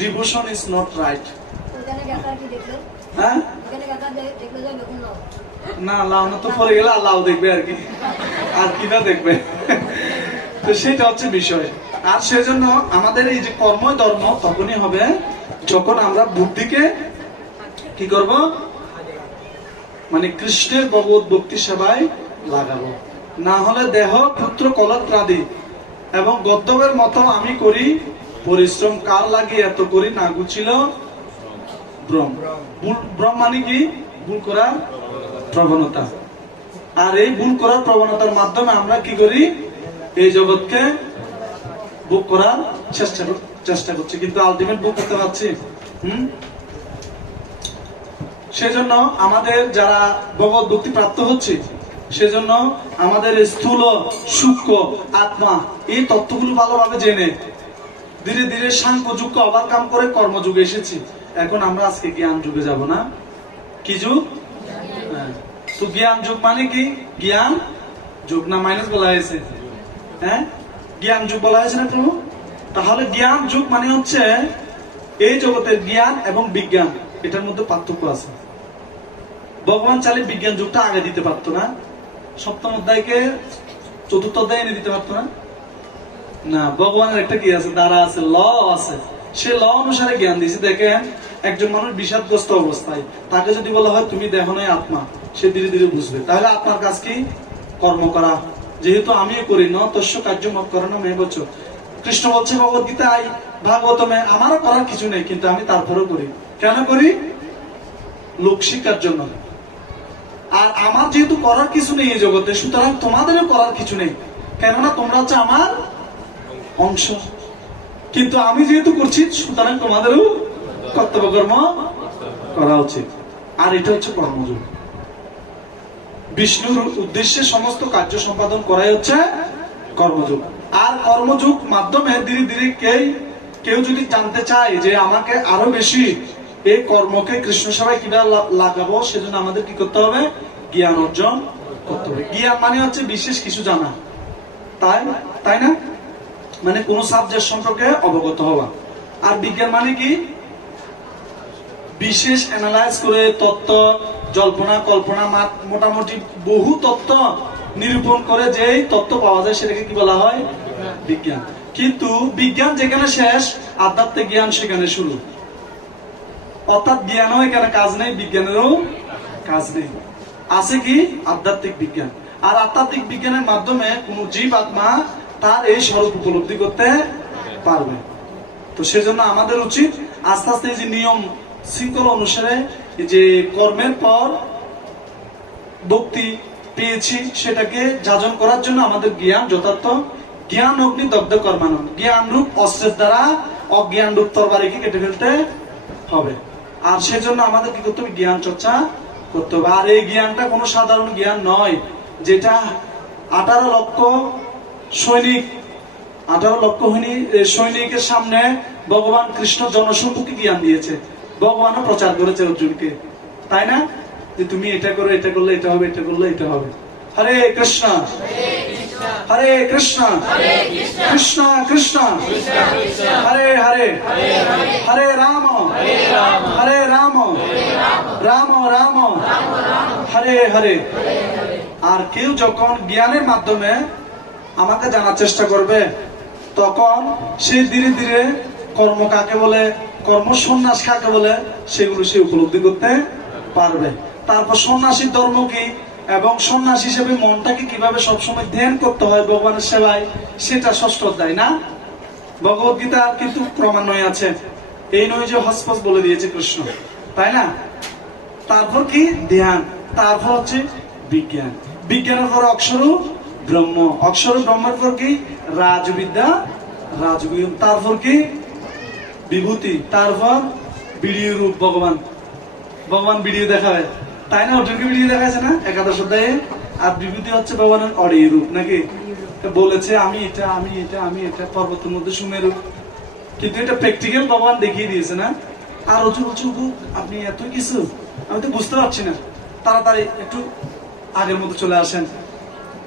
devotion is not right. হ্যাঁ, না লাউ না তো পরে গেলে লাউ দেখবে আর কি, আর কি না দেখবে। তো সেটা হচ্ছে বিষয়। আর সেজন্য আমাদের এই যে কর্মই ধর্ম তখনই হবে যখন আমরা বুদ্ধিকে কি করব? মানে কৃষ্ণের ভগবত ভক্তি সেবায় লাগাবো। না হলে দেহ পুত্র কলত্রাদি এবং গদ্যবের মতো আমি করি পরিশ্রম, কার লাগে এত করি না গুছিল ভ্রম। ভ্রম মানে কি? ভুল করার প্রবণতা। আর এই ভুল করার প্রবণতার মাধ্যমে আমরা কি করি? এই জগৎকে বুক করার চেষ্টা করছি, কিন্তু আলটিমেট বুক করতে পারছি? সেজন্য আমাদের যারা ভগবত ভক্তি প্রাপ্ত হচ্ছে, সেজন্য আমাদের স্থূল সূক্ষ্ম আত্মা এই তত্ত্বগুলো ভালোভাবে জেনে ধীরে ধীরে সাংখ্য যুগকে ওভারকাম করে কর্মযুগে এসেছি। এখন আমরা আজকে জ্ঞান যুগে যাব না? কি যুগ? তো জ্ঞান যুগ মানে কি? জ্ঞান যুগ না মাইনাস বলা হয়েছে? হ্যাঁ, জ্ঞান যুগ বলা হয়েছে না প্রভু? তাহলে জ্ঞান যুগ মানে হচ্ছে এই জগতের জ্ঞান এবং বিজ্ঞান, এটার মধ্যে পার্থক্য আছে। ভগবান চাইলে বিজ্ঞান যুগটা আগে দিতে পারতো না? সপ্তম অধ্যায়কে চতুর্থ অধ্যায় এনে দিতে পারতো না? না, ভগবানের একটা কি আছে? দ্বারা আছে, ল আছে। সে ল অনুসারে জ্ঞান দিয়েছে। দেখেন, একজন মানুষ বিষাদগ্রস্ত অবস্থায়, তাকে যদি বলা হয় তুমি দেখো নাই আত্মা, সে ধীরে ধীরে বুঝবে। তাহলে আপনার কাজ কি? কর্ম করা। যেহেতু আমিও করি, ন তস্য কার্য মত করে না মে বলছো। কৃষ্ণ বলছে ভগবত গীতায়, ভাগবতমে, আমারও করার কিছু নেই, কিন্তু আমি তারপরেও করি। কেন করি? লোক শিক্ষার জন্য। আর আমার যেহেতু করার কিছু নেই এই জগতে, সুতরাং তোমাদেরও করার কিছু নেই, কেননা তোমরা হচ্ছে আমার অংশ। কিন্তু আমি যেহেতু করছি, সুতরাং তোমাদেরও কর্তব্য কর্ম করা উচিত। আর এটা হচ্ছে কর্মযোগ। বিষ্ণুর উদ্দেশ্যে সমস্ত কার্য সম্পাদন করাই হচ্ছে কর্মযোগ। আর কর্মযোগ মাধ্যমে ধীরে ধীরে কেউ যদি জানতে চায় যে আমাকে আরো বেশি এই কর্মকে কৃষ্ণ সেবায় কিভাবে লাগাবো, সেজন্য আমাদের কি করতে হবে? জ্ঞান অর্জন করতে হবে। জ্ঞান মানে হচ্ছে বিশেষ কিছু জানা, তাই না? মানে কোন সাবজেক্ট সম্পর্কে অবগত হওয়া। আর বিজ্ঞান মানে কি? বিশেষ অ্যানালাইজ করে তত্ত্ব, জল্পনা কল্পনা, মোটামুটি বহু তত্ত্ব নিরূপণ করে যেই তত্ত্ব পাওয়া যায়, সেটাকে কি বলা হয়? বিজ্ঞান। কিন্তু বিজ্ঞান যেখানে শেষ, আধ্যাত্মিক জ্ঞান সেখানে শুরু। অর্থাৎ জ্ঞানও এখানে কাজ নেই, বিজ্ঞানেরও কাজ নেই। আছে কি? আধ্যাত্মিক বিজ্ঞান। আর আধ্যাত্মিক বিজ্ঞানের মাধ্যমে কোন জীব আত্মা তার এই স্বরূপ উপলব্ধি করতে পারবে। তো সেজন্য আমাদের উচিত আস্তে আস্তে যে নিয়ম শৃঙ্খলা অনুসারে যে কর্মের পর ভক্তি পেয়েছি, সেটাকে যাজন করার জন্য আমাদের জ্ঞান যথার্থ জ্ঞান অগ্নি দগ্ধ কর্মানন, জ্ঞান রূপ অস্ত্রের দ্বারা অজ্ঞান রূপ তরবারিকে কেটে ফেলতে হবে। আর সেজন্য আমাদের কি করতে হবে? জ্ঞান চর্চা করতে হবে। আর এই জ্ঞানটা কোনো সাধারণ জ্ঞান নয়, যেটা 18 লক্ষ সৈনিকের সামনে ভগবান কৃষ্ণ জনসম্মুখে জ্ঞান দিয়েছে। ভগবানও প্রচার করেছে অর্জুনকে, তাই না? যে তুমি এটা করো, এটা করলে এটা হবে, এটা করলে এটা হবে। হরে কৃষ্ণ হরে কৃষ্ণ কৃষ্ণ কৃষ্ণ হরে হরে হরে রাম হরে রাম রাম রাম হরে হরে। আর কেউ যখন জ্ঞানের মাধ্যমে আমাকে জানার চেষ্টা করবে, তখন সে ধীরে ধীরে কর্ম কাকে বলে, কর্ম সন্ন্যাস কাকে বলে, সেগুলো সে উপলব্ধি করতে পারবে। তারপর সন্ন্যাসীর ধর্ম কি, এবং সন্ন্যাস হিসেবে মনটাকে কিভাবে সবসময় ধ্যান করতে হয় ভগবানের সেবায়, সেটা ষষ্ঠ অধ্যায় না? ভগবত গীতা কিন্তু ক্রমান্বয়ে আছে, এই নয় যে হসপস বলে দিয়েছে কৃষ্ণ, তাই না? তারপর কি? ধ্যান। তারপর হচ্ছে বিজ্ঞান। বিজ্ঞানের পর অক্ষর ব্রহ্ম, অক্ষর ব্রহ্মের পর কি? রাজবিদ্যা রাজগুণ। তারপর কি? বিভূতি। তারপর ভিডিও রূপ ভগবান ভিডিও দেখাবে, তাই না? অর্জুনকে ভিডিও দেখাচ্ছে না একাদশ অধ্যায়ে? আর বিভূতি হচ্ছে ভগবানের অডিও রূপ, নাকি? বলেছে আমি এটা আমি এটা আমি এটা, পর্বতের মধ্যে সুমেরু। কিন্তু এটা প্র্যাকটিক্যাল ভগবান দেখিয়ে দিয়েছে না? আর অর্জুন বলছে আপনি এত কিছু, আমি তো বুঝতে পারছি না, তাড়াতাড়ি একটু আগের মতো চলে আসেন।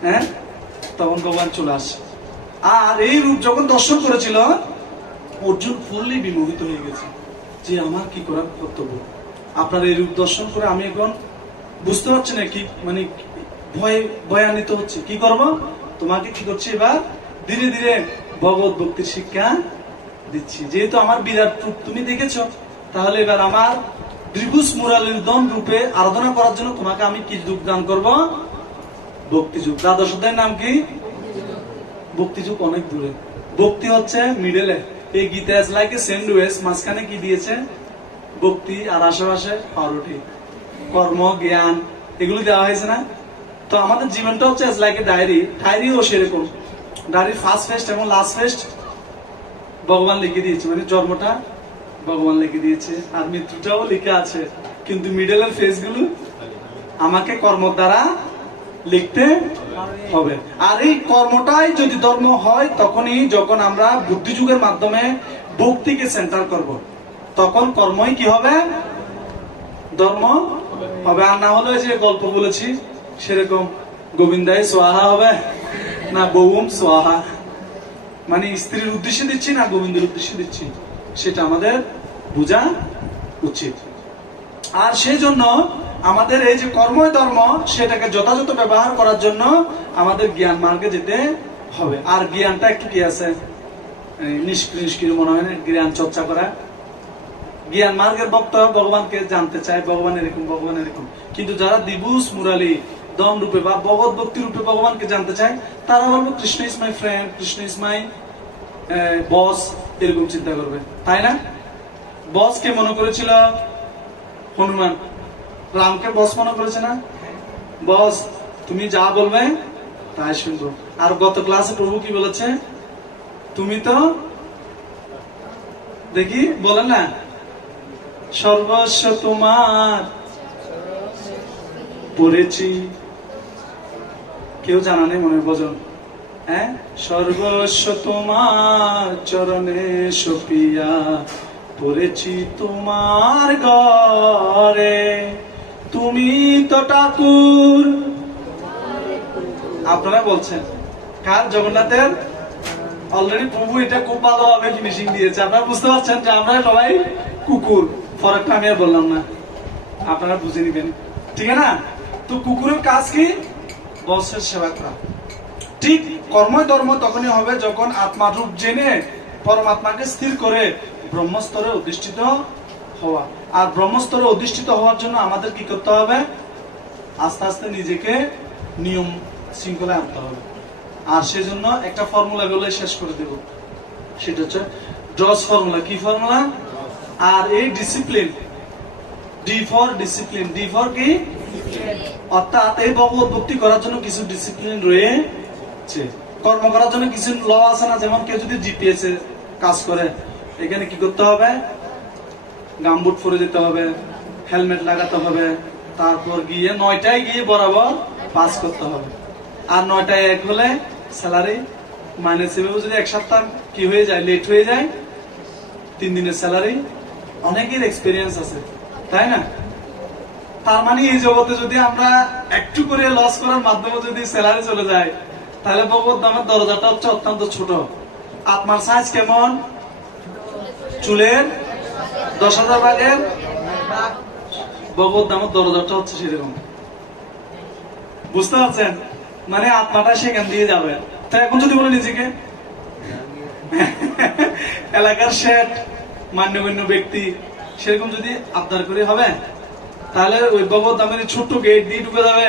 হ্যাঁ, তখন ভগবান চলে আসে। আর এই রূপ যখন দর্শন করেছিল, অর্জুন ফুললি বিমোহিত হয়ে গেছে যে আমার কি করার কর্তব্য। আপনার এই রূপ দর্শন করে আমি এখন বুঝতে পারছি না কি, মানে ভয়ান্বিত হচ্ছে। কি করব? তোমাকে কি করছি এবার? ধীরে ধীরে ভগবত ভক্তির শিক্ষা দিচ্ছি। যেহেতু আমার বিরাট রূপ তুমি দেখেছ, তাহলে এবার আমার ত্রিভুজ মুরালির দম রূপে আরাধনা করার জন্য তোমাকে আমি কি যুগ দান করব? ভক্তি যুগ। দ্বাদশ অধ্যায়ের নাম কি? ভক্তি যুগ অনেক দূরে, ভক্তি হচ্ছে মিডলে। এই Gita is like a sandwich, মাঝখানে কি দিয়েছে? ভক্তি, আর আশেপাশে পাউরুটি, কর্ম, জ্ঞান, এগুলো দেওয়া হয়েছে না? তো আমাদের জীবনটা হচ্ছে লাইক এ ডায়েরি, ডায়েরিও সেরকম। ডায়েরির ফার্স্ট ফেস্ট এবং লাস্ট ফেস্ট ভগবান লিখে দিয়েছে, মানে জন্মটা ভগবান লিখে দিয়েছে, আর মৃত্যুটাও লিখে আছে, কিন্তু মিডলের ফেজ গুলো আমাকে কর্ম দ্বারা লিখতে হবে। আর এই কর্মটাই যদি ধর্ম হয়, তখনই যখন আমরা বুদ্ধি যুগের মাধ্যমে ভক্তিকে সেন্টার করব, তখন কর্মই কি হবে? ধর্ম হবে। আর না হলে যে গল্প বলেছি সেরকম গোবিন্দায় সোয়াহা হবে না বৌম সোয়াহা, মানে স্ত্রীর উদ্দেশ্যে দিচ্ছি না গোবিন্দের উদ্দেশ্যে দিচ্ছি, সেটা আমাদের বোঝা উচিত। আর সেই জন্য আমাদের এই যে কর্মই ধর্ম, সেটাকে যথাযথ ব্যবহার করার জন্য আমাদের জ্ঞান মার্গে যেতে হবে। আর জ্ঞানটা একটু কি আছে, নিষ্ক্রিয় মনে হয় না, জ্ঞান চর্চা করা। জ্ঞান মার্গের ভক্ত ভগবানকে জানতে চায়, ভগবান এরকম, ভগবান এরকম, কিন্তু যারা দিবুস মুরালি দম রূপে বা ভগবত ভক্তি রূপে ভগবানকে জানতে চায়, তারা বলবো Krishna is my friend, Krishna is my boss, এরকম চিন্তা করবে, তাই না? বস কে মনে করেছিল হনুমান, রামকে বস মনে করেছে না? বস তুমি যা বলবে তাই শুনবো। আর গত ক্লাসে প্রভু কি বলেছে? তুমি তো দেখি বলেন না, সর্বস্ব তোমার পড়েছি, কেউ জানা নেই মনে ভজন, হ্যাঁ, সর্বস্ব তোমার চরণে সপিয়া পড়েছি তোমার ঘরে, তুমি তো ঠাকুর। আপনারা বলছেন কার? জগন্নাথের। অলরেডি প্রভু এটা খুব ভালোভাবে ফিনিশিং দিয়েছে। আপনারা বুঝতে পারছেন যে আমরা সবাই কুকুর, ফরাকটা আমি আর বললাম না, আপনারা বুঝে নিবেন, ঠিক না? তো কুকুরের কাজ কি? বসের সেবা করা। ঠিক কর্মই ধর্ম তখনই হবে যখন আত্মার রূপ জেনে পরমাত্মাকে স্থির করে ব্রহ্মস্তরে অধিষ্ঠিত হওয়া। আর ব্রহ্মস্তরে অধিষ্ঠিত হওয়ার জন্য আমাদের কি করতে হবে? আস্তে আস্তে নিজেকে নিয়ম শৃঙ্খলা আনতে হবে। আর সেজন্য একটা ফর্মুলা বলে শেষ করে দেব, সেটা হচ্ছে ড্রস ফর্মুলা। কি ফর্মুলা? আর এই discipline, D for discipline, D for কি? অর্থাৎ এই ভগবত ভক্তি করার জন্য কিছু ডিসিপ্লিন রয়েছে, কর্ম করার জন্য কিছু ল আছে না? যেমন কেউ যদি জিপিএস এ কাজ করে, এখানে কি করতে হবে? গামবুট পরে যেতে হবে, হেলমেট লাগাতে হবে, তারপর গিয়ে 9টায় গিয়ে বরাবর পাস করতে হবে। আর 9টায় 1 হলে স্যালারি মাইনাস। এভাবে যদি এক সপ্তাহ কি হয়ে যায়, লেট হয়ে যায়, 3 দিনের স্যালারি। অনেকের এক্সপিরিয়েন্স আছে, তাই না? তার মানে এই জগতে যদি আমরা একটু করে লস করার মাধ্যমে যদি স্যালারি চলে যায়, তাহলে ভগবত ধামের দরজাটা হচ্ছে অত্যন্ত ছোট। আত্মার সাইজ কেমন? চুলের 10,000 ভাগের। ভগবত ধামের দরজাটা হচ্ছে সেরকম, বুঝতে পারছেন? মানে আত্মাটা সেখান দিয়ে যাবে। তো এখন যদি বলে নিজেকে এলাকার শেঠ, মান্যগণ্য ব্যক্তি, সেরকম যদি আবদার করে হবে, তাহলে ওই ভগবত ধামের ছোট্ট গেট দিয়ে ঢুকে যাবে।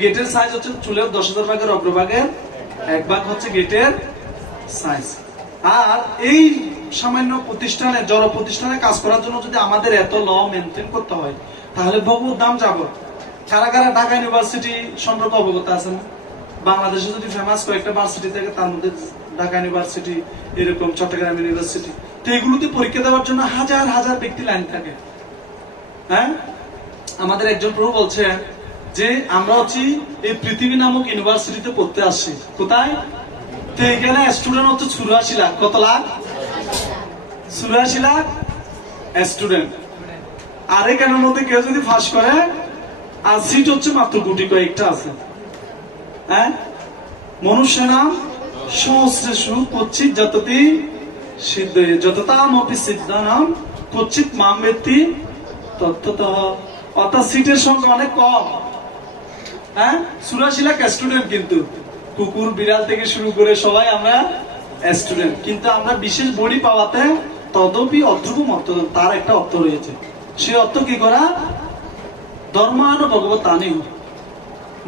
গেটের সাইজ হচ্ছে চুলের 10,000 ভাগের অগ্রভাগের 1 ভাগ হচ্ছে গেটের সাইজ। আর এই সামান্য প্রতিষ্ঠানে, জড় প্রতিষ্ঠানে কাজ করার জন্য যদি আমাদের এত ল মেনটেন করতে হয়, তাহলে ভগবত ধাম যাব। কারা কারা ঢাকা ইউনিভার্সিটি সম্পর্কে অবগত আছেন? বাংলাদেশে যদি ফেমাস কয়েকটা ভার্সিটি থাকে, তার মধ্যে ঢাকা ইউনিভার্সিটি, এরকম চট্টগ্রাম ইউনিভার্সিটি। তো এগুলোতে পরীক্ষা দেওয়ার জন্য হাজার হাজার ব্যক্তি লাইন থাকে। হ্যাঁ, আমাদের একজন প্রভু বলছে যে আমরা হচ্ছি এই পৃথিবী নামক ইউনিভার্সিটিতে পড়তে আসছি। কোথায়? তো এখানে স্টুডেন্ট হচ্ছে 84 লাখ। কত লাখ? 84 লাখ স্টুডেন্ট। আর এখানের মধ্যে কেউ যদি ফাঁস করে, আর সিট হচ্ছে মাত্র গুটি কয়েকটা আছে। হ্যাঁ, মনুষ্য নাম সহস্রেষু কচ্ছিৎ যততি সিদ্ধ, যততাম অপি সিদ্ধা নাম কচ্ছিৎ মাম ব্যক্তি তত্ত্বতঃ। অর্থাৎ সিটের সংখ্যা অনেক কম। হ্যাঁ, 84 লাখ স্টুডেন্ট, কিন্তু কুকুর বিড়াল থেকে শুরু করে সবাই আমরা স্টুডেন্ট। কিন্তু আমরা বিশেষ বডি পাওয়াতে তদপি অধ্রুব মর্তদম, তার একটা অর্থ রয়েছে। সে অর্থ কি করা, ধর্মানু ভগবতানি,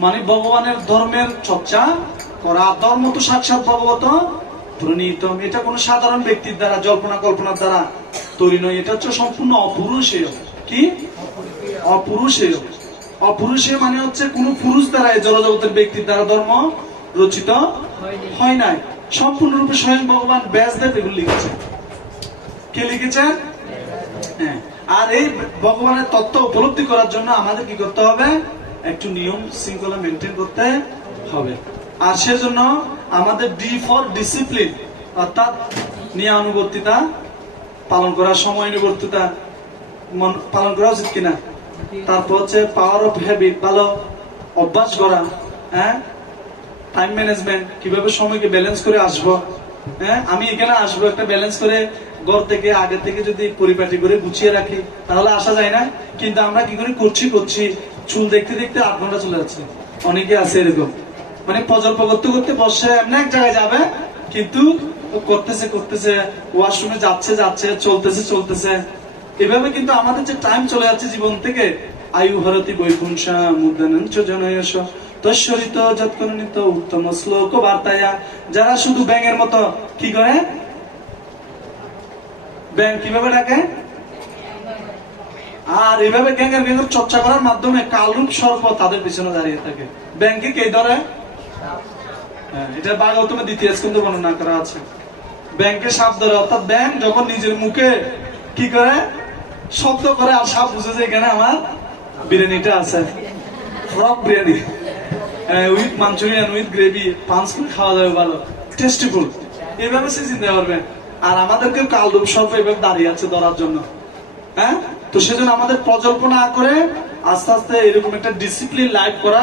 মানে ভগবানের ধর্মের চর্চা করা। ধর্ম তো সাক্ষাৎ ভগবত প্রণীতম, এটা কোনো সাধারণ ব্যক্তির দ্বারা জল্পনা কল্পনার দ্বারা তৈরি নয়, এটা হচ্ছে সম্পূর্ণ অপুরুষেয়। কি অপুরুষেয়? অপুরুষেয় মানে হচ্ছে কোন পুরুষ দ্বারা, এই জড়জগতের ব্যক্তির দ্বারা ধর্ম রচিত হয় নাই, সম্পূর্ণরূপে স্বয়ং ভগবান ব্যাসদেব এগুলো লিখেছেন। কে লিখেছেন? হ্যাঁ। আর এই ভগবানের তত্ত্ব উপলব্ধি করার জন্য আমাদের কি করতে হবে, একটু নিয়ম শৃঙ্খলা মেনটেন করতে হবে। আর সেজন্য আমাদের ডি ফর ডিসিপ্লিন, অর্থাৎ নিয়মানুবর্তিতা পালন করা, সময়ানুবর্তিতা পালন করা উচিত কিনা। তারপর হচ্ছে পাওয়ার অফ হ্যাবিট, ভালো অভ্যাস করা। হ্যাঁ, টাইম ম্যানেজমেন্ট, কিভাবে সময়কে ব্যালেন্স করে আসবো। হ্যাঁ, আমি এখানে আসবো একটা ব্যালেন্স করে, ঘর থেকে আগে থেকে যদি পরিপাটি করে গুছিয়ে রাখি তাহলে আসা যায় না। কিন্তু আমরা কি করে করছি চুল দেখতে দেখতে 8 ঘন্টা চলে যাচ্ছে। অনেকে আছে এরকম, মানে প্রজল্প করতে করতে বসে এমনি এক জায়গায় যাবে, কিন্তু করতেছে ওয়াশরুমে যাচ্ছে চলতেছে। এভাবে কিন্তু আমাদের যে টাইম চলে যাচ্ছে জীবন থেকে, আয়ু হরতি বৈকুণ্ঠা মুদানঞ্চ জনয়স তশ্বরিত যৎকরণিত উত্তম শ্লোক বার্তায়া। যারা শুধু ব্যাঙের মতো কি করে, ব্যাঙ কিভাবে ডাকে, আর এভাবে গ্যাঙের চর্চা করার মাধ্যমে কালরূপ সর্প তাদের পিছনে দাঁড়িয়ে থাকে। ব্যাংকে কে ধরে? এটা ভাগবতমে 2য় স্কন্ধে বর্ণনা করা আছে। ব্যাংকে সাপ ধরে, অর্থাৎ ব্যাং যখন নিজের মুখে কি করে, শব্দ করে, আর সাপ বুঝে যে এখানে আমার বিরিয়ানিটা আছে, ফ্রক biryani with Manchurian with gravy, 5 করে খাওয়া যাবে, ভালো টেস্টিফুল, এইভাবে সে চিন্তা করবে। আর আমাদেরকে কালরূপ সর্প এভাবে দাঁড়িয়ে আছে ধরার জন্য। হ্যাঁ, তো সেজন্য আমাদের প্রকল্প না করে আস্তে আস্তে এরকম একটা ডিসিপ্লিন লাইফ করা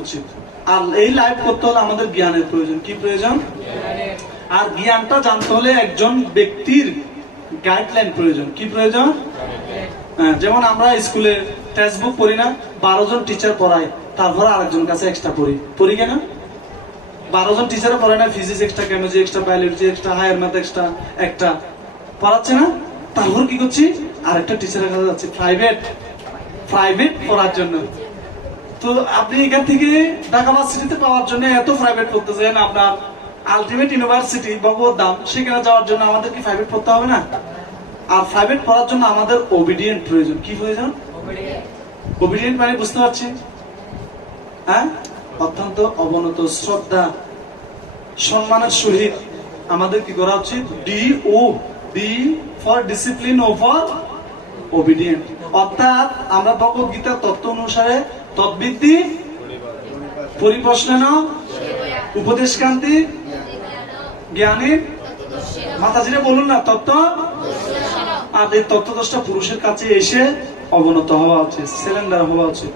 উচিত। আর এই লাইফ করতে হলে আমাদের জ্ঞানের প্রয়োজন। কি প্রয়োজন? আর জ্ঞানটা জানতে হলে একজন ব্যক্তির গাইডলাইন প্রয়োজন। কি প্রয়োজন? হ্যাঁ, যেমন আমরা স্কুলে টেক্সট বুক পড়ি না, 12 জন টিচার পড়ায়, তারপরে আরেকজন কাছে এক্সট্রা পড়ি কেন? 12 জন টিচারও পড়ায় না, physics extra, chemistry extra, biology extra, higher math extra একটা পড়াচ্ছে না, তারপর কি করছি, আরেকটা টিচারের কাছে যাচ্ছি প্রাইভেট পড়ার জন্য। তো আপনি এখান থেকে ঢাকা ভার্সিটিতে পাওয়ার জন্য এত প্রাইভেট পড়তেছেন, আপনার আলটিমেট ইউনিভার্সিটি ভগবত ধাম, সেখানে যাওয়ার জন্য আমাদের কি প্রাইভেট পড়তে হবে না? আর প্রাইভেট পড়ার জন্য আমাদের ওবিডিয়েন্ট প্রয়োজন। কি প্রয়োজন? ওবিডিয়েন্ট মানে বুঝতে পারছি, হ্যাঁ, অত্যন্ত অবনত শ্রদ্ধা সম্মানের সহিত আমাদের কি করা উচিত, D for discipline O for obedient. অর্থাৎ আমরা ভগবত গীতার তত্ত্ব অনুসারে তদ্বিদ্যি পরিপ্রশ্নেন উপদেশকান্তি জ্ঞানী, মাতাজিরা বলুন না, তত্ত্ব। আর এই তত্ত্বদশটা পুরুষের কাছে এসে অবনত হওয়া উচিত, সিলিন্ডার হওয়া উচিত।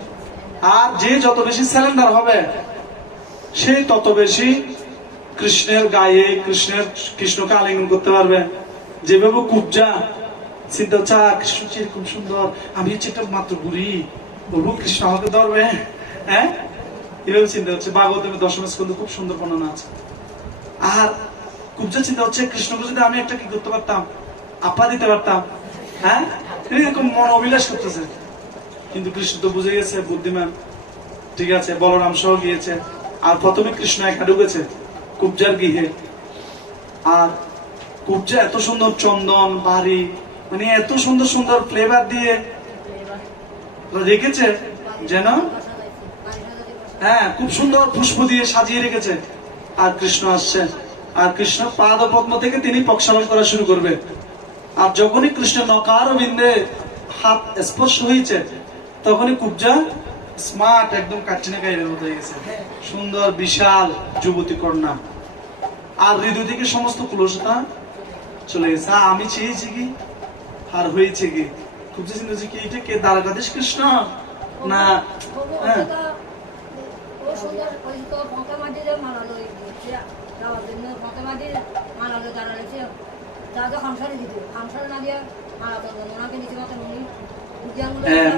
আর যে যত বেশি সিলিন্ডার হবে, সে তত বেশি কৃষ্ণের গায়ে কৃষ্ণকে আলিঙ্গন করতে পারবে। যেভাবে কুবজা চিন্তা হচ্ছে, কৃষ্ণ খুব সুন্দর, আমি হচ্ছে একটা মাত্র বুড়ি, বলবো কৃষ্ণ আমাকে ধরবে। হ্যাঁ, এভাবে চিন্তা হচ্ছে। ভাগবতের 10ম স্কন্ধে খুব সুন্দর বর্ণনা আছে। আর কুবজা চিন্তা হচ্ছে, কৃষ্ণকে যদি আমি একটা কি করতে পারতাম, আপা দিতে পারতাম। হ্যাঁ, এরকম মন অভিলাষ করতেছে। কিন্তু কৃষ্ণ তো বুঝে গেছে, বুদ্ধিমান, ঠিক আছে, বলরাম সহ গিয়েছে। আর প্রথমে কৃষ্ণ একা ঢুকেছে কুবজার গৃহে। আর কুবজা এত সুন্দর চন্দন বাড়ি, মানে এত সুন্দর সুন্দর ফ্লেভার দিয়ে রেখেছে যেন, হ্যাঁ, খুব সুন্দর পুষ্প দিয়ে সাজিয়ে রেখেছে। আর কৃষ্ণ আসছে, আর কৃষ্ণ পাদ পদ্ম থেকে তিনি প্রক্ষালন করা শুরু করবে। আর যখনই কৃষ্ণ নকার বিন্দে হাত স্পর্শ হয়েছে, তখনই কুবজা স্মার্ট, একদম কাটচিনা গাইবের মতো হয়ে গেছে, সুন্দর বিশাল যুবতী কন্যা। আর হৃদয় থেকে সমস্ত কুলসতা চলে গেছে। আমি চেয়েছি কি আর হয়েছে কি, কুবজা চিন্তা হচ্ছে কি, এটা কে, দ্বারকাধীশ কৃষ্ণ না? হ্যাঁ,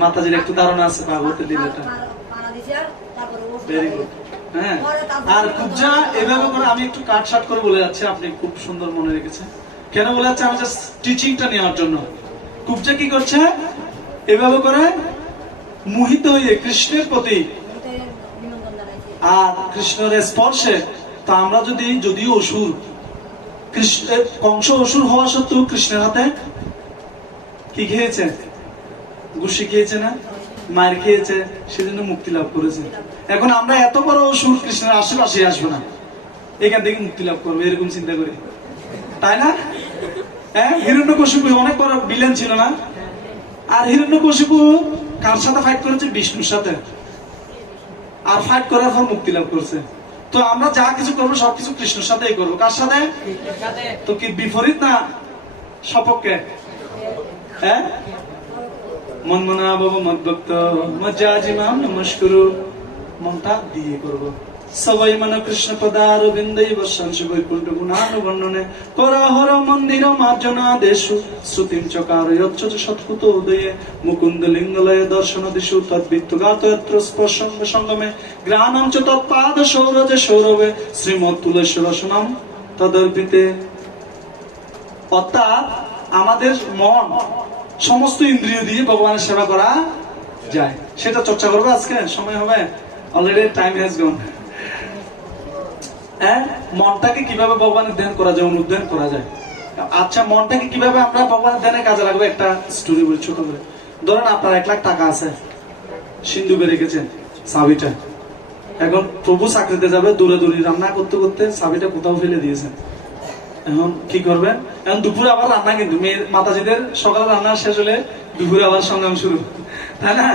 মাতাজির একটু ধারণা আছে ভাগবতের লীলাটা। হ্যাঁ, আর কুবজা এভাবে করে, আমি একটু কাট শাট করে বলে যাচ্ছি, আপনি খুব সুন্দর মনে রেখেছেন। কেন বলে যাচ্ছে? আমি জাস্ট টিচিংটা নেওয়ার জন্য। কুবজা কি করছে, এভাবে করে মোহিত হয়ে কৃষ্ণের প্রতি আর কৃষ্ণের স্পর্শে, তা আমরা যদিও অসুর, কৃষ্ণের কংস অসুর হওয়া সত্ত্বেও কৃষ্ণের হাতে কি খেয়েছে? ঘুষি খেয়েছে না, মায়ের খেয়েছে, সেজন্য মুক্তি লাভ করেছে। এখন আমরা এত বড় অসুর, কৃষ্ণের আশেপাশে আসবো না, এখান থেকে মুক্তি লাভ করবো, এরকম চিন্তা করি, তাই না? হ্যাঁ, হিরণ্যকশিপু অনেক বড় ভিলেন ছিল না? আর হিরণ্যকশিপু কার সাথে ফাইট করেছে? বিষ্ণুর সাথে। আর ফাইট করার পর মুক্তি লাভ করছে। তো আমরা যা কিছু করবো সবকিছু কৃষ্ণের সাথেই করবো। কার সাথে? তো কি বিপরীত না সপক্ষে? হ্যাঁ, মন মনা বাবু মদভক্ত মজ্জাজিমাম নমস্কুরু, মনটা দিয়ে করবো। সবাই মন কৃষ্ণ পদার বিন্দৈ বর্ষাংশ বৈকুণ্ঠ গুণানুবর্ণনে করহর মন্দির মার্জনা দেশু শ্রুতিম চকার যচ্চ সৎকুত উদয়ে মুকুন্দ লিঙ্গলয়ে দর্শন দিশু তদ্বিত্ত গাতয়ত্র স্পর্শঙ্গ সঙ্গমে গ্রাণাম চ তৎপাদ সৌরজে সৌরভে শ্রীমৎ তুলসী রসনম তদর্পিতে। অর্থাৎ আমাদের মন সমস্ত ইন্দ্রিয় দিয়ে ভগবানের সেবা করা যায়, সেটা চর্চা করবো আজকে। সময় হবে, অলরেডি টাইম হ্যাজ গন। হ্যাঁ, মনটাকে কিভাবে ভগবানের ধ্যান করা যায়, অনুধ্যান করা যায়। আচ্ছা, মনটাকে কিভাবে আমরা ভগবানের ধ্যানে কাজে লাগবে, একটা স্টোরি বলি ছোট করে। ধরেন আপনার 1 লাখ টাকা আছে, সিন্ধুকে রেখেছেন চাবিটা। এখন প্রভু চাকরিতে যাবে, দূরে দূরে রান্না করতে করতে চাবিটা কোথাও ফেলে দিয়েছেন। এখন কি করবেন? এখন দুপুরে আবার রান্না, কিন্তু মেয়ের মাতাজিদের সকালে রান্না শেষ হলে দুপুরে আবার সংগ্রাম শুরু, তাই না?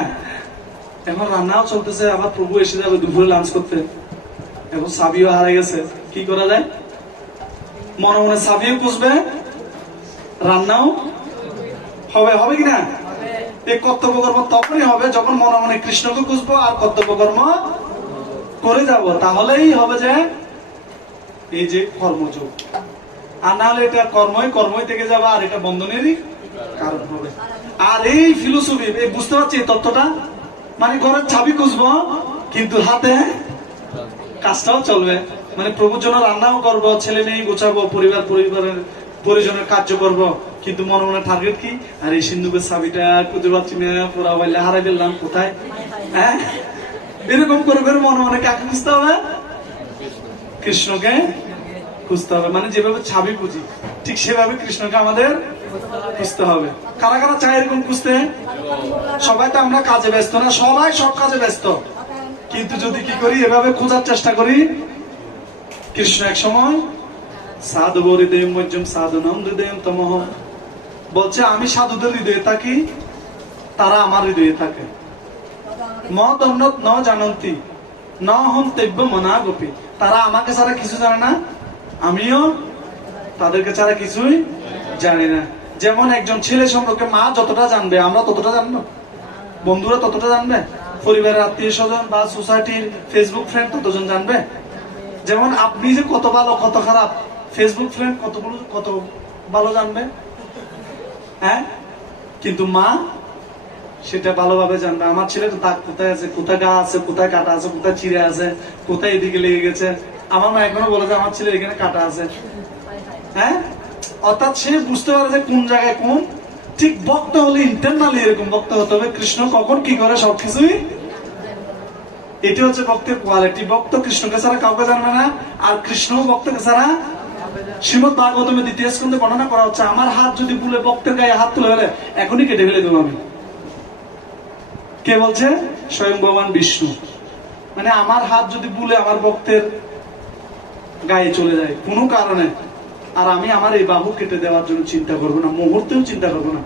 এখন রান্নাও চলতেছে, আবার প্রভু এসে যাবে দুপুরে লাঞ্চ করতে। এখন চাবিও হারিয়ে গেছে, কি করা যায়? মনে মনে চাবিও খুঁজবে, রান্নাও হবে কিনা? এই কর্তব্য কর্ম তখনই হবে যখন মনে মনে কৃষ্ণকে খুঁজবো আর কর্তব্য কর্ম করে যাব, তাহলেই হবে যে এই যে কর্মযোগ। আর না হলে এটা কর্মই থেকে যাবে, আর এটা বন্ধনেরই কারণ হবে। আর এই ফিলোসফি, এই বুঝতে পারছি এই তত্ত্বটা, মানে ঘরের চাবি খুঁজবো কিন্তু হাতে কাজটাও চলবে। মানে প্রভুর জন্য রান্নাও করবো, ছেলে মেয়ে গোছাবো, পরিবারের পরিজনের কার্য করব, কিন্তু মনে মনে টার্গেট কি? আর এই সিন্ধুকের চাবিটা খুঁজে পাচ্ছি না, পুরা বাইলে হারাই ফেললাম, কোথায়? হ্যাঁ, এরকম করে করে মনে মনে কাকে খুঁজতে হবে? কৃষ্ণকে খুঁজতে হবে। মানে যেভাবে চাবি খুঁজি, ঠিক সেভাবে কৃষ্ণকে আমাদের খুঁজতে হবে। কারা কারা চায় এরকম খুঁজতে? সবাই তো আমরা কাজে ব্যস্ত না, সবাই সব কাজে ব্যস্ত, কিন্তু যদি কি করি, এভাবে খোঁজার চেষ্টা করি, কৃষ্ণ এক সময় সাধু হৃদয় মজ্জম সাধুনাম হৃদয় তমহ বলছে, আমি সাধুদের হৃদয়ে থাকি, তারা আমার হৃদয়ে থাকে। মত অন্যত ন জানন্তি ন হম তেব্য মনা গোপী, তারা আমাকে ছাড়া কিছু জানে না, আমিও তাদেরকে ছাড়া কিছুই জানি না। যেমন একজন ছেলে সম্পর্কে মা যতটা জানবে, আমরা ততটা জানবো, বন্ধুরা ততটা জানবে, পরিবারের আত্মীয় স্বজন বা সোসাইটির ফেসবুক ফ্রেন্ড ততজন জানবে। যেমন আপনি যে কত ভালো কত খারাপ, ফেসবুক ফ্রেন্ড কত ভালো জানবে, হ্যাঁ, কিন্তু মা সেটা ভালোভাবে জানবে। আমার ছেলের দাগ কোথায় আছে, কোথায় গা আছে, কোথায় কাটা আছে, কোথায় চিড়ে আছে, কোথায় এদিকে লেগে গেছে। আমার মা এখনো বলে যে আমার ছেলে এখানে কাটা আছে। হ্যাঁ, অর্থাৎ সে বুঝতে পারে যে কোন জায়গায় কোন। ঠিক ভক্ত হলে ইন্টারনালি এরকম ভক্ত হতে হবে, কৃষ্ণ কখন কি করে সবকিছুই। এটি হচ্ছে ভক্তের কোয়ালিটি। ভক্ত কৃষ্ণকে ছাড়া কাউকে জানবে না, আর কৃষ্ণ ভক্তকে ছাড়া। শ্রীমদ ভাগবতমে 2য় স্কন্ধে বর্ণনা করা হচ্ছে, আমার হাত যদি ভুলে ভক্তের গায়ে হাত তুলে ফেলে, এখনই কেটে ফেলে দেবো আমি। কে বলছে? স্বয়ং ভগবান বিষ্ণু। মানে আমার হাত যদি ভুলে আমার ভক্তের গায়ে চলে যায় কোনো কারণে, আর আমি আমার এই বাহু কেটে দেওয়ার জন্য চিন্তা করবো না, মুহূর্তেও চিন্তা করবো না।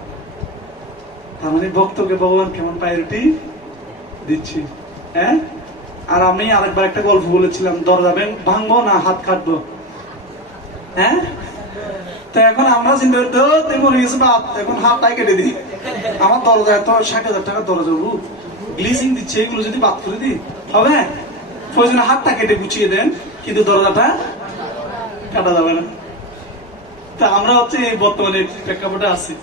তার মানে ভক্তকে ভগবান কেমন প্রায়োরিটি দিচ্ছি। হ্যাঁ, আর আমি আরেকবার একটা গল্প বলেছিলাম, দরজা ভাঙবো না হাত কাটবো। হ্যাঁ, তো এখন আমরা চিন্তা করতে মরে গেছে বাপ, এখন হাতটাই কেটে দিই। আমার দরজা এত 60,000 টাকার দরজা, গ্লিচিং দিচ্ছে, এগুলো যদি বাদ করে দিই হবে? প্রয়োজনে হাতটা কেটে গুছিয়ে দেন, কিন্তু দরজাটা কাটা যাবে না। তা আমরা হচ্ছে এই বর্তমানে প্রেক্ষাপটে আছি।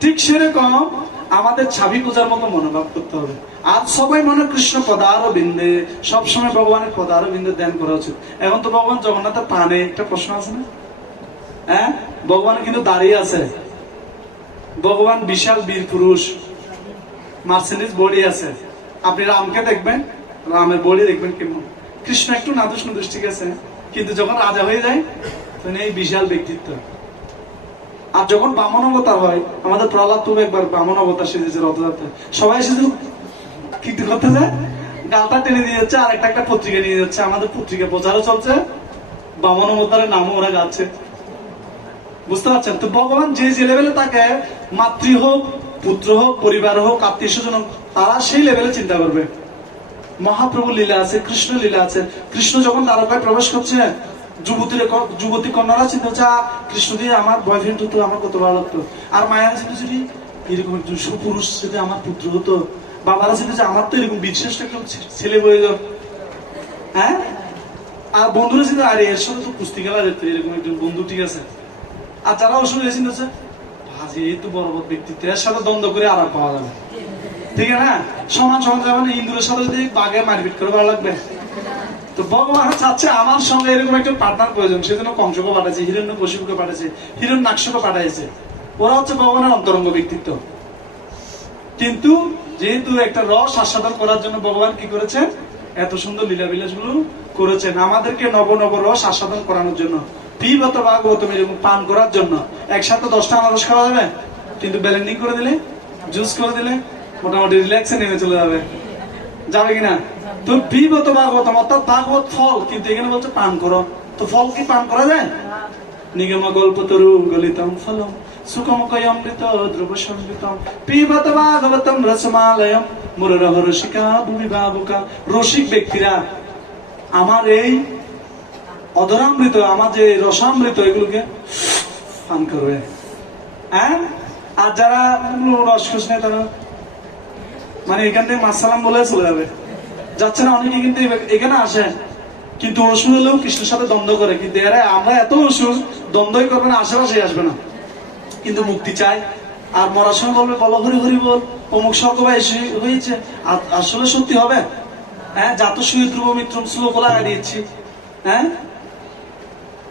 ঠিক সেরকম আমাদের ছাবি পূজার মতো মনোভাব করতে হবে। আর সবাই মনে কৃষ্ণ পদার বিন্দে, সবসময় ভগবানের পদার বিন্দে ধ্যান করা উচিত। এখন তো ভগবান জগন্নাথের প্রাণে একটা প্রশ্ন আছে না? হ্যাঁ, ভগবান কিন্তু দাঁড়িয়ে আছে, ভগবান বিশাল বীর পুরুষ, মার্সেডিস বডি আছে, আপনি রামকে দেখবেন, রামের বডি দেখবেন কেমন। কৃষ্ণ একটু নাদুস নুদুস ঠিক আছে, কিন্তু যখন রাজা হয়ে যায় তখন এই বিশাল ব্যক্তিত্ব। আর যখন বামন অবতার হয়, আমাদের প্রহ্লাদ তো একবার বামন অবতার সেজেছে রথযাত্রায়, সবাই শুধু কি করতে যায়, গালটা টেনে দিয়ে যাচ্ছে, আর একটা পত্রিকা নিয়ে যাচ্ছে, আমাদের পত্রিকা প্রচারও চলছে, বামন অবতারের নামও ওরা গাচ্ছে। বুঝতে পারছেন তো, ভগবান যে যে লেভেলে তাকে, মাতৃ হোক, পুত্র হোক, পরিবার হোক, আত্মীয় স্বজন হোক, তারা সেই লেভেলে চিন্তা করবে। মহাপ্রভু লীলা আছে, কৃষ্ণ লীলা আছে। কৃষ্ণ যখন দ্বারকায় প্রবেশ করছে, যুবতী কন্যারা চিন্তা হচ্ছে, কৃষ্ণ দিয়ে আমার বয়ফ্রেন্ড হতো, আমার কত ভালো লাগতো। আর মায়েরা চিন্তা যদি এরকম একজন সুপুরুষ যদি আমার পুত্র হতো, বাবারা চিন্তা যে আমার তো এরকম বিশেষ একটা ছেলে বয়ে যাও। হ্যাঁ, আর বন্ধুরা চিন্তা আরে এর সাথে তো কুস্তি খেলা যেত, এরকম একজন বন্ধু ঠিক আছে। আর যারা অসুবিধা চিন্তা হচ্ছে ভাজি এই তো বড় বড় ব্যক্তিত্ব, এর সাথে দ্বন্দ্ব করে আরাম পাওয়া যাবে, ঠিক আছে না? সমান সমান যেমন ইন্দুরের সাথে যদি বাঘে মারপিট করে ভালো লাগবে। তো ভগবান চাচ্ছে আমার সঙ্গে এরকম একটা পার্টনার প্রয়োজন, সেজন্য কংসকে পাঠাচ্ছে, হিরণ্যকশিপুকে পাঠাচ্ছে, হিরণ্যাক্ষকে পাঠাইছে। ওরা হচ্ছে ভগবানের অন্তরঙ্গ ব্যক্তিত্ব। কিন্তু যেহেতু একটা রস আস্বাদন করার জন্য ভগবান কি করেছেন, এত সুন্দর লীলাবিলাস গুলো করেছেন আমাদেরকে নব নব রস আস্বাদন করানোর জন্য। পিবত ভাগবতম এরকম পান করার জন্য। একসাথে 10টা আনারস খাওয়া যাবে, কিন্তু ব্লেন্ডিং করে দিলে, জুস করে দিলে মোটামুটি রিল্যাক্সে নেমে চলে যাবে, যাবে কিনা? তো পিবত ভাগবতম অর্থাৎ ভাগবত ফল, কিন্তু এখানে বলছে পান করো। তো ফল কি পান করা যায়? নিগম গল্পতরু গলিতম ফলম সুখমকয় অমৃত ধ্রুব সংগীতম পিবত ভাগবতম রসমালয়ম মুররহ রসিকা ভূমি ভাবুকা। রসিক ব্যক্তিরা আমার এই অধরামৃত, আমার যে রসামৃত, এগুলোকে পান করবে। হ্যাঁ, আর যারা রস খুশ নেই তারা মানে এখান থেকে মাসালাম বলে চলে যাবে, যাচ্ছে না। অনেকে কিন্তু এখানে আসে, কিন্তু অসুর হলেও কৃষ্ণের সাথে দ্বন্দ্ব করে, কিন্তু এরা আমরা এত অসুর, দ্বন্দ্বই করবে না, আশেপাশে আসবে না, কিন্তু মুক্তি চায়। আর মরার সময় বলবে বলো হরি হরি বল, অমুক সর্গবাই হয়েছে। আসলে সত্যি হবে? হ্যাঁ, জাত সুই ধ্রুব মিত্রম শ্লোক লাগাই দিয়েছি। হ্যাঁ,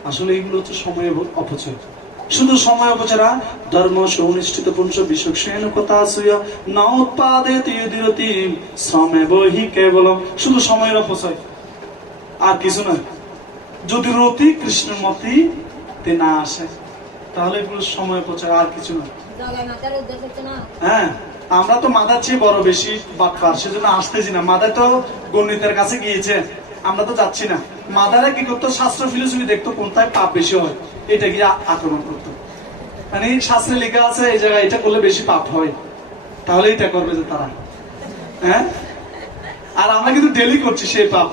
আসলে এগুলো হচ্ছে সময়ের অপচয়, শুধু সময় অপচয়। ধর্ম সুনিষ্ঠিত পুঞ্চ বিশ্বক্ষেন কথা সুয় ন উৎপাদে তিরতি শ্রমে বহি কেবলম। শুধু সময়ের অপচয়, আর কিছু নয়। যদি রতি কৃষ্ণের মতি না আসে, তাহলে এগুলো সময় অপচয়, আর কিছু নয়। হ্যাঁ, আমরা তো মাদার চেয়ে বড় বেশি বাটপার, সেজন্য আসতেছি না। মাদার তো গণিতের কাছে গিয়েছে, আমরা তো যাচ্ছি না। মাদারা কি করতো, শাস্ত্র ফিলোসফি দেখতো কোনটায় পাপ বেশি হয়, এটা গিয়ে আক্রমণ করতো। মানে শাস্ত্রে লেখা আছে এই জায়গায় এটা করলে বেশি পাপ হয়, তাহলে এটা করবে যে তারা। হ্যাঁ, আর আমরা কিন্তু ডেলি করছি সেই পাপ।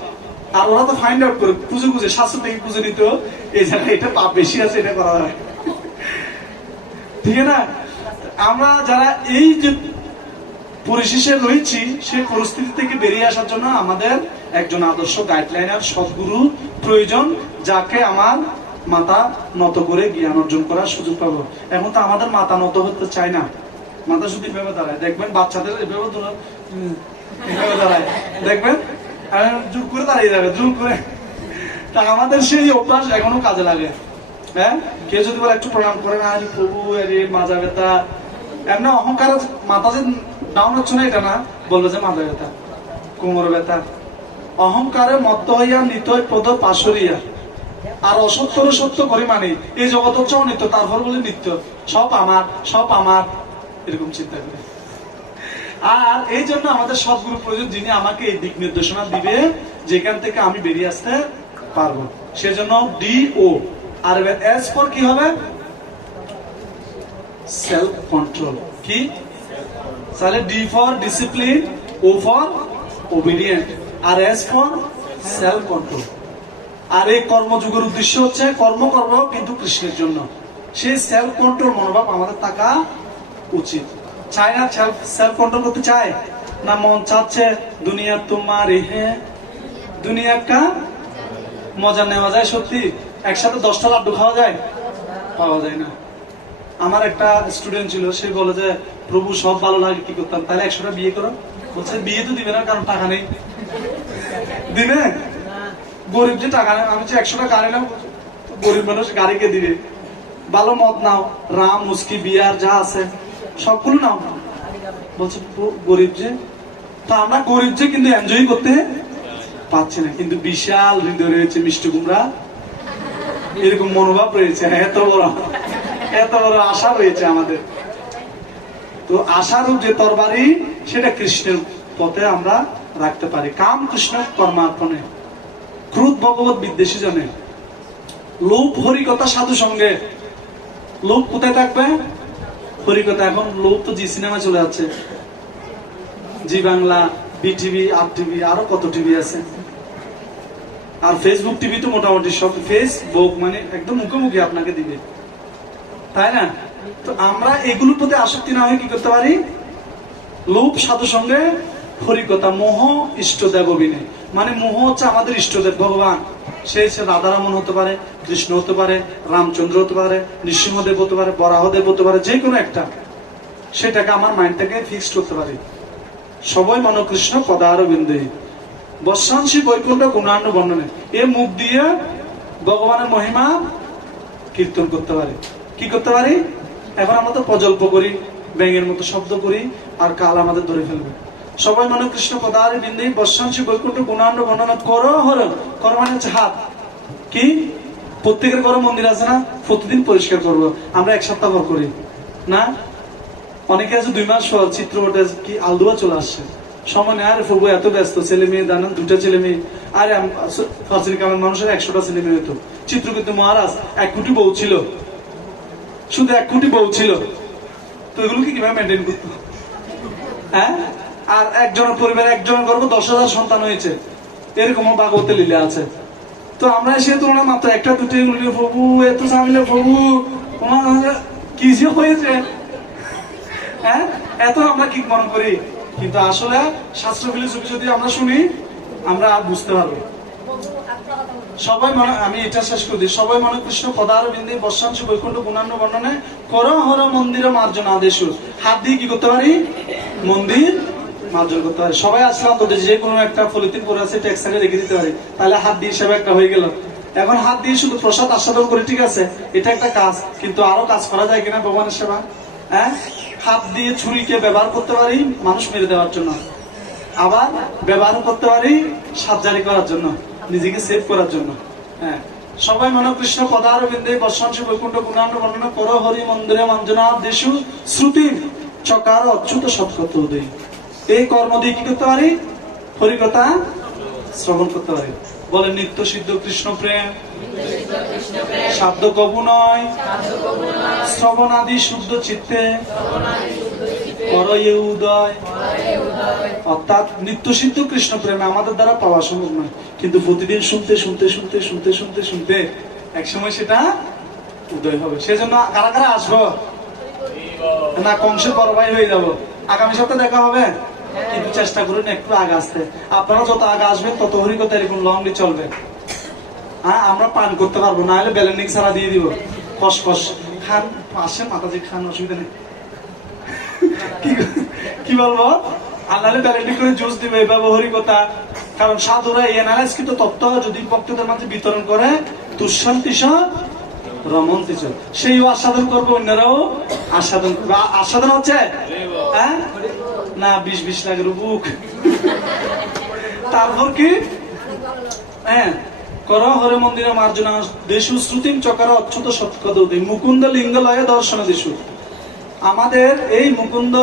আর ওরা তো ফাইন্ড আউট করে খুঁজে খুঁজে, শাস্ত্র থেকে খুঁজে নিত এই জায়গায় এটা পাপ বেশি আছে, এটা করা হয়, ঠিক না? আমরা যারা এই যে পরিশেষে রয়েছি, সেই পরিস্থিতি থেকে বেরিয়ে আসার জন্য আমাদের একজন আদর্শ গাইডলাইনার সদ্গুরু প্রয়োজন, যাকে আমার মাথা নত করে জ্ঞান অর্জন করার সুযোগ পাবো। এখন তো আমাদের মাথা নত হতে চায় না, মাথা শুধু এভাবে দাঁড়ায়। দেখবেন বাচ্চাদের এভাবে দাঁড়ায়, দেখবেন জোর করে দাঁড়িয়ে যাবে, জোর করে। তা আমাদের সেই অভ্যাস এখনো কাজে লাগে। হ্যাঁ, কেউ যদি বলে একটু প্রণাম করে না, প্রভু আরে মাজা ব্যথা, এমনি অহংকার, মাথা যে ডাউন হচ্ছে না এটা না, বলবে যে মাথা ব্যথা, কোমর ব্যথা। অহংকারে মত্ত হইয়া নিতই পদ পাশরিয়া, আর অসত্যর সত্য করি মানে এই জগৎ হচ্ছে অনিত্য, তারপর বলে নিত্য, সব আমার, সব আমার, এরকম চিন্তা করে। আর এই জন্য আমাদের সদ্গুরু প্রয়োজন, যিনি আমাকে এই দিক নির্দেশনা দিবে যেখান থেকে আমি বেরিয়ে আসতে পারবো। সেজন্য DO আর S ফর কি হবে? Self control. কি? তাহলে D for discipline, O for obedient, আর S ফর সেলফ কন্ট্রোল। আর এই কর্মযুগের উদ্দেশ্য হচ্ছে কর্ম করব কিন্তু কৃষ্ণের জন্য। সেই সেলফ কন্ট্রোল মনোভাব আমাদের থাকা উচিত। চায় না সেলফ কন্ট্রোল করতে চায় না? মন চাচ্ছে দুনিয়া তোমার হে, দুনিয়া কা মজা নেওয়া যায়। সত্যি একসাথে 10টা লাড্ডু খাওয়া যায়? পাওয়া যায় না। আমার একটা স্টুডেন্ট ছিল, সে বলে যে প্রভু সব ভালো লাগে, কি করতাম? তাহলে 100টা বিয়ে করো। বলছে বিয়ে তো দিবে না, কারণ টাকা নেই। দিবে? গরিব যে টাকা নেই। আমি 100টা গাড়ি নাও, গরিব মানুষ গাড়িকে দিবে। ভালো মদ নাও, রাম মুস্কি বিয়ার যা আছে সবগুলো নাও, বলছে গরিব যে, তো আমরা গরিব যে কিন্তু এনজয় করতে পারছি না, কিন্তু বিশাল হৃদয় রয়েছে মিষ্টি কুমড়া, এরকম মনোভাব রয়েছে, এত বড় আশা রয়েছে আমাদের। তো আশারও যে তরবারি সেটা কৃষ্ণের পথে আমরা রাখতে পারি। কাম কৃষ্ণ কর্মার্পণে, ক্রোধ ভগবত বিদ্বেষী জনে, লোভ হরিকথা সাধু সঙ্গে। লোভ কোথায় থাকবে? হরিকথা। এখন লোভ তো জি সিনেমা চলে যাচ্ছে, জি বাংলা, বিটিভি, আর টিভি, আরো কত টিভি আছে, আর ফেসবুক টিভি তো মোটামুটি সব। ফেসবুক মানে একদম মুখোমুখি আপনাকে দিবে, তাই না? তো আমরা এগুলোর প্রতি আসক্তি না হয়ে কি করতে পারি? লোভ সাধু সঙ্গে হরিকথা। মোহ ইষ্ট দেববিনে, মানে মোহ হচ্ছে আমাদের ইষ্টদেব ভগবান। সে রাধারমন হতে পারে, কৃষ্ণ হতে পারে, রামচন্দ্র হতে পারে, নৃসিংহদেব হতে পারে, বরাহদেব হতে পারে, যে কোনো একটা। সেটাকে আমার মাইন্ড থেকে ফিক্সড করতে পারি। সবাই মন কৃষ্ণ পদার বিন্দু বর্ষাংশী বৈকুণ্ঠ গুণান্ন বর্ণনে, এ মুখ দিয়ে ভগবানের মহিমা কীর্তন করতে পারি। কি করতে পারি? এখন আমরা তো প্রজল্প করি, ব্যাঙের মতো শব্দ করি, আর কাল আমাদের ধরে ফেলবে। সবাই মনে কৃষ্ণ পদার বিন্দু বর্ষাংশী বৈকুণ্ঠ গুণান্ন বর্ণনা করো হর। কর মানে হচ্ছে হাত। কি প্রত্যেকের ঘরে মন্দির আছে না? প্রতিদিন পরিষ্কার করবো। আমরা এক সপ্তাহ পর করি না? অনেকে আছে 2 মাস পর চিত্রপটে কি আলদুয়া চলে আসছে, সময় নেই। আরে প্রভু এত ব্যস্ত, ছেলে মেয়ে জানেন, 2টা ছেলে মেয়ে। আরে আমার মানুষের 100টা ছেলে মেয়ে হতো। চিত্র কিন্তু মহারাজ 1 কোটি বউ ছিল, শুধু 1 কোটি বউ ছিল। তো এগুলোকে কিভাবে মেনটেন করতো? হ্যাঁ, আর একজনের পরিবারে একজনের গর্ভ 10,000 সন্তান হয়েছে, এরকমও ভাগবতে লীলা আছে। তো আমরা সে তুলনা মাত্র 1টা 2টা এগুলো, প্রভু এত সামিলে, প্রভু কি যে হয়েছে, হ্যাঁ, এত আমরা কি মনে করি। কিন্তু আসলে শাস্ত্র ফিলোসফি যদি আমরা শুনি, আমরা বুঝতে পারবো। সবাই মনে, আমি এটা শেষ করে দিই। সবাই মনে কৃষ্ণ পদার বিন্দু বর্ষাংশ বৈকুণ্ঠ গুণান্ন বর্ণনে কর হর মন্দির মার্জন আদেশ। হাত দিয়ে কি করতে পারি? মন্দির মার্জন করতে পারি। সবাই আসলাম তো, যে কোনো একটা পলিথিন পরে আছে ট্যাক্স আগে রেখে দিতে পারি, তাহলে হাত দিয়ে হিসাবে একটা হয়ে গেল। এখন হাত দিয়ে শুধু প্রসাদ আস্বাদন করি, ঠিক আছে, এটা একটা কাজ, কিন্তু আরো কাজ করা যায় কিনা ভগবানের সেবা? হ্যাঁ, হাত দিয়ে ছুরিকে ব্যবহার করতে পারি মানুষ মেরে দেওয়ার জন্য, আবার ব্যবহার করতে পারি সার্জারি করার জন্য, নিজেকে সেভ করার জন্য। হ্যাঁ, সবাই মনে কৃষ্ণ পদার বিন্দে বর্ষাংশ বৈকুণ্ঠ গুণান্ন বর্ণনা করো হরি মন্দিরে মঞ্জনা দেশু শ্রুতি চকার অচ্যুত সৎকত উদয়। এই কর্ম দিয়ে কি করতে পারি? হরিকথা শ্রবণ করতে পারি। বলে নিত্য সিদ্ধ কৃষ্ণ প্রেম সাধ্য কবু নয়, শ্রবণ আদি শুদ্ধ চিত্তে করয়ে উদয়। অর্থাৎ নিত্য সিদ্ধ কৃষ্ণ প্রেমে আমাদের দ্বারা পাওয়া সম্ভব নয়, কিন্তু প্রতিদিন শুনতে শুনতে শুনতে শুনতে শুনতে শুনতে একসময় সেটা উদয় হবে। সেজন্য কারা কারা আসবো না? কংসের বড় ভাই হয়ে যাবো। আগামী সপ্তাহে দেখা হবে, কিন্তু চেষ্টা করুন একটু আগে আসতে। আপনারা যত আগে আসবেন তত হরিকথা এরকম লংলি চলবে। হ্যাঁ, আমরা পান করতে পারবো না, হলে ব্যালেন্ডিং ছাড়া দিয়ে দিব। কস কস খান, আসেন মাতাজি খান, অসুবিধা নেই। কি বলবো, আল্লাহ ব্যালেন্ডিং করে জুস দিবে, এভাবে হরিকথা। কারণ সাধুরা এই অ্যানালাইজকৃত তত্ত্ব যদি ভক্তদের মাঝে বিতরণ করে, তুষান্তিস রমন্তিস, সেইও আস্বাদন করবে, অন্যরাও আস্বাদন করবে। আস্বাদন হচ্ছে হ্যাঁ না 20 লাখের বুক। তারপর কি? হ্যাঁ, কর হরে মন্দিরে মার্জনা দেশু শ্রুতিম চকার অচ্যুত সৎকদ উদয় মুকুন্দ লিঙ্গ লয়ে দর্শন দেশু। আমাদের এই মুকুন্দ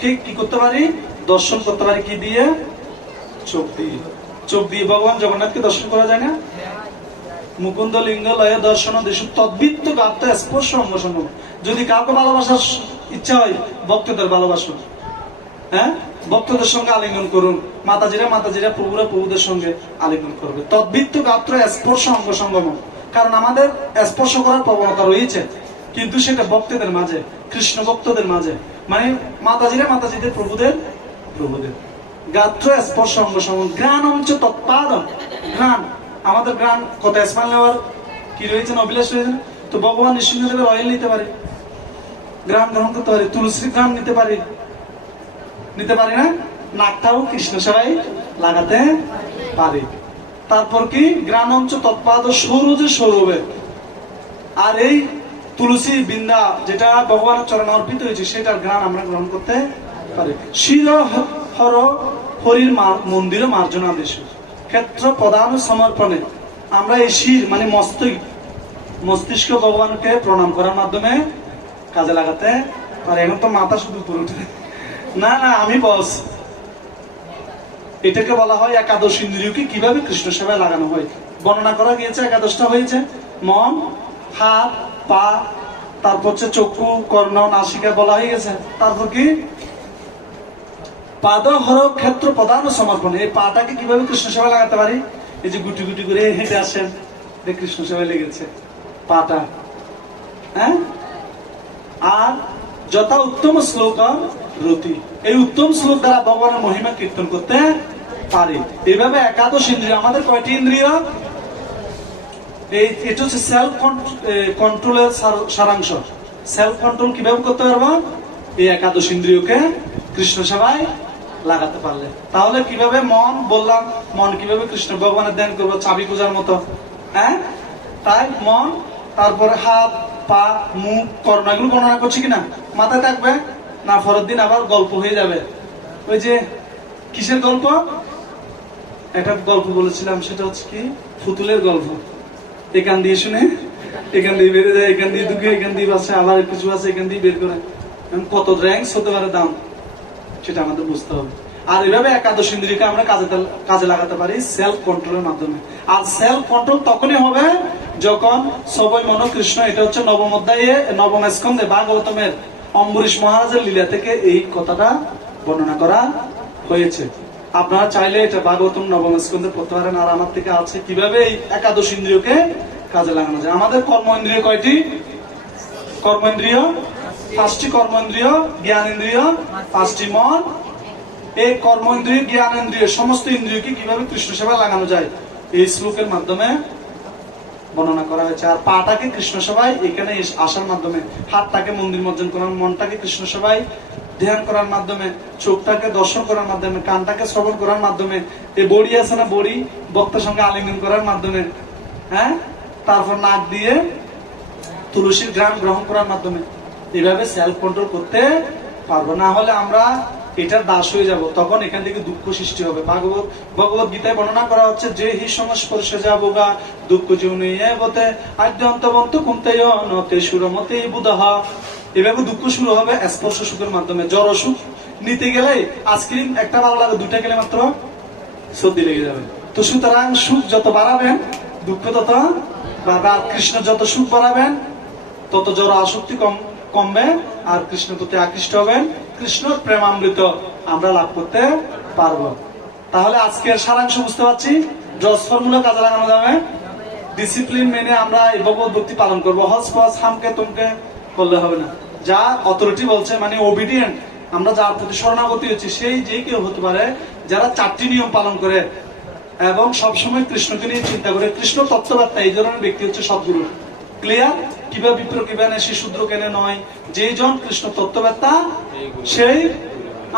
কি করতে পারি? দর্শন করতে পারি। কি দিয়ে? চোখ দিয়ে। চোখ দিয়ে ভগবান জগন্নাথকে দর্শন করা যায় না? মুকুন্দ লিঙ্গ লয়ে দর্শন দেশু তদ্বিত্ত গাত্র স্পর্শ অঙ্গসঙ্গ। যদি কাউকে ভালোবাসার ইচ্ছা হয়, ভক্তদের ভালোবাসুন। হ্যাঁ, ভক্তদের সঙ্গে আলিঙ্গন করুন। মাতাজিরা প্রভুরা প্রভুদের সঙ্গে আলিঙ্গন করবে। তদ্বিত্ত গাত্র স্পর্শ অঙ্গ সঙ্গম। কারণ আমাদের স্পর্শ করার প্রবণতা রয়েছে, কিন্তু সেটা ভক্তদের মাঝে, কৃষ্ণ ভক্তদের মাঝে, মানে মাতাজিদের প্রভুদের গাত্র স্পর্শ অঙ্গ সঙ্গম। গ্রাণ অঞ্চ তৎপাদন, গ্রাণ আমাদের গ্রাণ কত স্মাইল নেওয়ার কি রয়েছে, অভিলাষ রয়েছে। তো ভগবান নৃসিংহদেবের অয়েল নিতে পারি, গ্রাণ গ্রহণ করতে পারি, তুলসীর গ্রাণ নিতে পারি না? নাকটাও কৃষ্ণ সেবাই লাগাতে পারি। তারপর কি? গ্রাণ অঞ্চ তৎপাদ সৌরজে সৌরভে। আর এই তুলসী বৃন্দা যেটা ভগবানের চরণে অর্পিত হয়েছে, সেটার গ্রাণ আমরা গ্রহণ করতে পারে। শির হর হরির মন্দির মার্জনা দেশ ক্ষেত্র প্রধান সমর্পণে আমরা এই শির মানে মস্তিষ্ক ভগবানকে প্রণাম করার মাধ্যমে কাজে লাগাতে পারি। এখন তো মাথা শুধু উপরে উঠে না না আমি বস, এটাকে বলা হয় একাদশ ইন্দ্রিয়কে কিভাবে কৃষ্ণ সেবায় লাগানো হয়। বর্ণনা করা গিয়েছে একাদশটা হয়েছে মন, হাত, পা, তারপর হচ্ছে চক্ষু, কর্ণ, নাসিকা বলা হয়ে গেছে। তারপর কি পাদ হর ক্ষেত্র প্রধান সমর্পণ, এই পাটাকে কিভাবে কৃষ্ণ সেবায় লাগাতে পারি। এই যে গুটি গুটি করে হেঁটে আসেন, কৃষ্ণ সেবায় লেগেছে পাটা। হ্যাঁ, আর যথা উত্তম শ্লোক রতি, এই উত্তম শ্লোক দ্বারা ভগবানের মহিমা কীর্তন করতে পারি। এইভাবে একাদশ ইন্দ্রিয়, আমাদের কয়টি ইন্দ্রিয়? এটা হচ্ছে সেলফ কন্ট্রোলের সারাংশ। সেলফ কন্ট্রোল কিভাবে করতে পারবো? এই একাদশ ইন্দ্রিয়কে কৃষ্ণ সেবায় লাগাতে পারলে। তাহলে কিভাবে মন বললাম, মন কিভাবে কৃষ্ণ ভগবানের ধ্যান করবো চাবি খোঁজার মতো। হ্যাঁ, তাই মন, তারপরে হাত, পা, মুখ, কর্ণ, এগুলো গণনা করছি কিনা মাথায় থাকবে না। পরের দিন আবার গল্প হয়ে যাবে। ওই যে কিসের গল্প? একটা গল্প বলেছিলাম, সেটা হচ্ছে কি পুতুলের গল্প। এখান দিয়ে শুনে এখান দিয়ে বেড়ে যায়, এখান দিয়ে ঢুকে এখান দিয়ে বাসে, আবার কিছু আছে এখান দিয়ে বের করে। কত র্যাঙ্কস হতে পারে দাম, সেটা আমাদের বুঝতে হবে। আর এভাবে একাদশ ইন্দ্রিয়কে আমরা কাজে লাগাতে পারি সেলফ কন্ট্রোলের মাধ্যমে। আর সেলফ কন্ট্রোল তখনই হবে যখন সবই মন কৃষ্ণ। এটা হচ্ছে নবম অধ্যায়ে নবম স্কন্ধে ভাগবতমের অম্বরীশ মহারাজের লীলা থেকে এই কথাটা বর্ণনা করা হয়েছে। আপনারা চাইলে এটা ভাগবতম নবম স্কন্ধে পড়তে পারেন। আর আমার থেকে আছে কিভাবে এই একাদশ ইন্দ্রিয়কে কাজে লাগানো যায়। আমাদের কর্ম ইন্দ্রিয় কয়টি? কর্ম ইন্দ্রিয় পাঁচটি। কর্ম ইন্দ্রিয়, জ্ঞান ইন্দ্রিয় পাঁচটি, মন। এই কর্ম ইন্দ্রিয়, জ্ঞান ইন্দ্রিয়, সমস্ত ইন্দ্রিয়কে কিভাবে কৃষ্ণ সেবায় লাগানো যায় এই শ্লোকের মাধ্যমে বর্ণনা করা হয়েছে। আর পাটাকে কৃষ্ণ সেবায় এখানে আসার মাধ্যমে, হাতটাকে মন্দির মজ্জন করার, মনটাকে কৃষ্ণ সেবায় ধ্যান করার মাধ্যমে, চোখটাকে দর্শন করার মাধ্যমে, কানটাকে শ্রবণ করার মাধ্যমে, এই বড়ি আছে না বড়ি, বক্তার সঙ্গে আলিঙ্গন করার মাধ্যমে, হ্যাঁ, তারপর নাক দিয়ে তুলসীর ঘ্রাণ গ্রহণ করার মাধ্যমে এইভাবে সেলফ কন্ট্রোল করতে পারবো। না হলে আমরা এটার দাস হয়ে যাব, তখন এখান থেকে দুঃখ সৃষ্টি হবে। ভগবত গীতায় বর্ণনা করা হচ্ছে যে হি সংস্পর্শে যাবোগা দুঃখ জীবনে বতে আদ্যন্তবন্ত কুমতেয় নতে সুরমতে বুধহ। এভাবে দুঃখ শুরু হবে স্পর্শ সুখের মাধ্যমে। জড় সুখ নিতে গেলে আইসক্রিম একটা ভালো লাগে, দুটা গেলে মাত্র সর্দি লেগে যাবে। তো সুতরাং সুখ যত বাড়াবেন দুঃখ তত বাড়বে। আর কৃষ্ণ যত সুখ বাড়াবেন তত জড় আসক্তি কমবে, আর কৃষ্ণ প্রতি আকৃষ্ট হবেন। কৃষ্ণ প্রেমামৃত আমরা লাভ করতে পারবো। তাহলে আজকের সারাংশ বুঝতে পারছি, জজ ফর্মুলা কাজে লাগানো যাবে। ডিসিপ্লিন মেনে আমরা এই ভগবত ভক্তি পালন করবো। হজ ফজ হামকে তুমকে করলে হবে না। যা অথরিটি বলছে মানে ওবিডিয়েন্ট, আমরা যার প্রতি শরণাগতি হচ্ছি, সেই যে কেউ হতে পারে যারা চারটি নিয়ম পালন করে এবং সবসময় কৃষ্ণকে নিয়ে চিন্তা করে। কৃষ্ণ তত্ত্ববার্তা এই ধরনের ব্যক্তি হচ্ছে সদ্গুরু। ক্লিয়ার? কিভাবে বিপ্র কিভাবে শিশুদ্র কেনে নয়, যেজন কৃষ্ণ তত্ত্ববার্তা সেই।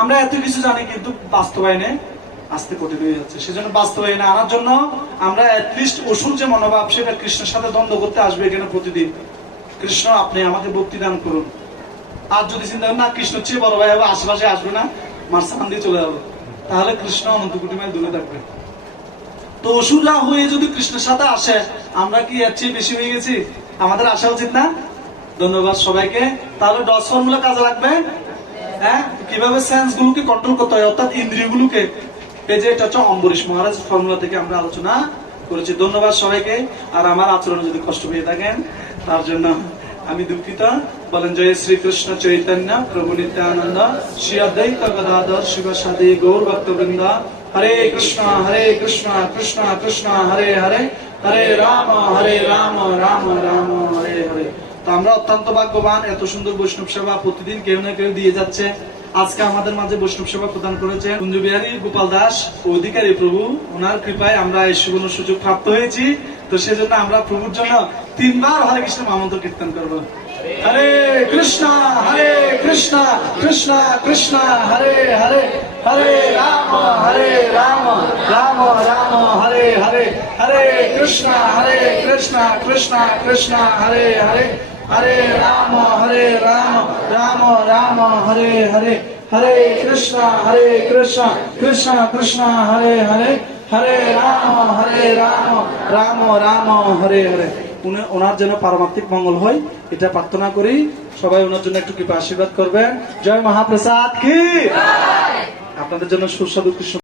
আমরা এত কিছু জানি কিন্তু বাস্তবায়নে আসতে কঠিন হয়ে যাচ্ছে। সেজন্য বাস্তবায়নে আনার জন্য আমরা অ্যাটলিস্ট অসুর যে মনোভাব সেটা কৃষ্ণের সাথে দ্বন্দ্ব করতে আসবে এখানে প্রতিদিন। কৃষ্ণ আপনি আমাকে ভক্তি দান করুন। আর যদি চিন্তা করেন না কৃষ্ণ চেয়ে বড় ভাই হবে, আশেপাশে আসবে না, মারসান দিয়ে চলে যাবে, তাহলে কৃষ্ণ অনন্ত কোটি মাইল দূরে থাকবে। তো অসুররা হয়ে যদি কৃষ্ণের সাথে আসে, আমরা কি এর চেয়ে বেশি হয়ে গেছি? আমাদের আসা উচিত না? ধন্যবাদ সবাইকে। তাহলে ডস ফর্মুলা কাজে লাগবে। হ্যাঁ, কিভাবে সেন্স গুলোকে কন্ট্রোল করতে হয়, অর্থাৎ ইন্দ্রিয় গুলোকে। এই যে এটা হচ্ছে অম্বরীশ মহারাজ ফর্মুলা থেকে আমরা আলোচনা করেছি। ধন্যবাদ সবাইকে। আর আমার আচরণে যদি কষ্ট পেয়ে থাকেন তার জন্য আমি দুঃখিত। বলেন জয় শ্রীকৃষ্ণ চৈতন্য প্রভু নিত্যানন্দ শ্রী অদ্বৈত গদাধর শিবসাদি গৌর ভক্তবৃন্দ। হরে কৃষ্ণ কৃষ্ণ কৃষ্ণ হরে হরে, হরে রাম রাম রাম হরে হরে। তো আমরা অত্যন্ত ভাগ্যবান, এত সুন্দর বৈষ্ণব সেবা প্রতিদিন কেউ না কেউ দিয়ে যাচ্ছে। আজকে আমাদের মাঝে বৈষ্ণব সেবা প্রদান করেছেন কুঞ্জবিহারী গোপাল দাস অধিকারী প্রভু। ওনার কৃপায় আমরা এই সুবর্ণ সুযোগ প্রাপ্ত হয়েছি। তো সেজন্য আমরা প্রভুর জন্য 3 বার হরে কৃষ্ণ মহামন্ত্র কীর্তন করবো। হরে কৃষ্ণ কৃষ্ণ কৃষ্ণ হরে হরে, হরে রাম রাম রাম হরে হরে, হরে কৃষ্ণ কৃষ্ণ কৃষ্ণ হরে হরে, হরে রাম রাম রাম হরে হরে, হরে কৃষ্ণ কৃষ্ণ কৃষ্ণ হরে হরে হরে রাম রাম রাম হরে হরে। ওনার যেন পারমাত্মিক মঙ্গল হয় এটা প্রার্থনা করি। সবাই ওনার জন্য একটু কৃপা আশীর্বাদ করবেন। জয় মহাপ্রসাদ কি। আপনাদের জন্য সুস্বাদু কৃষ্ণ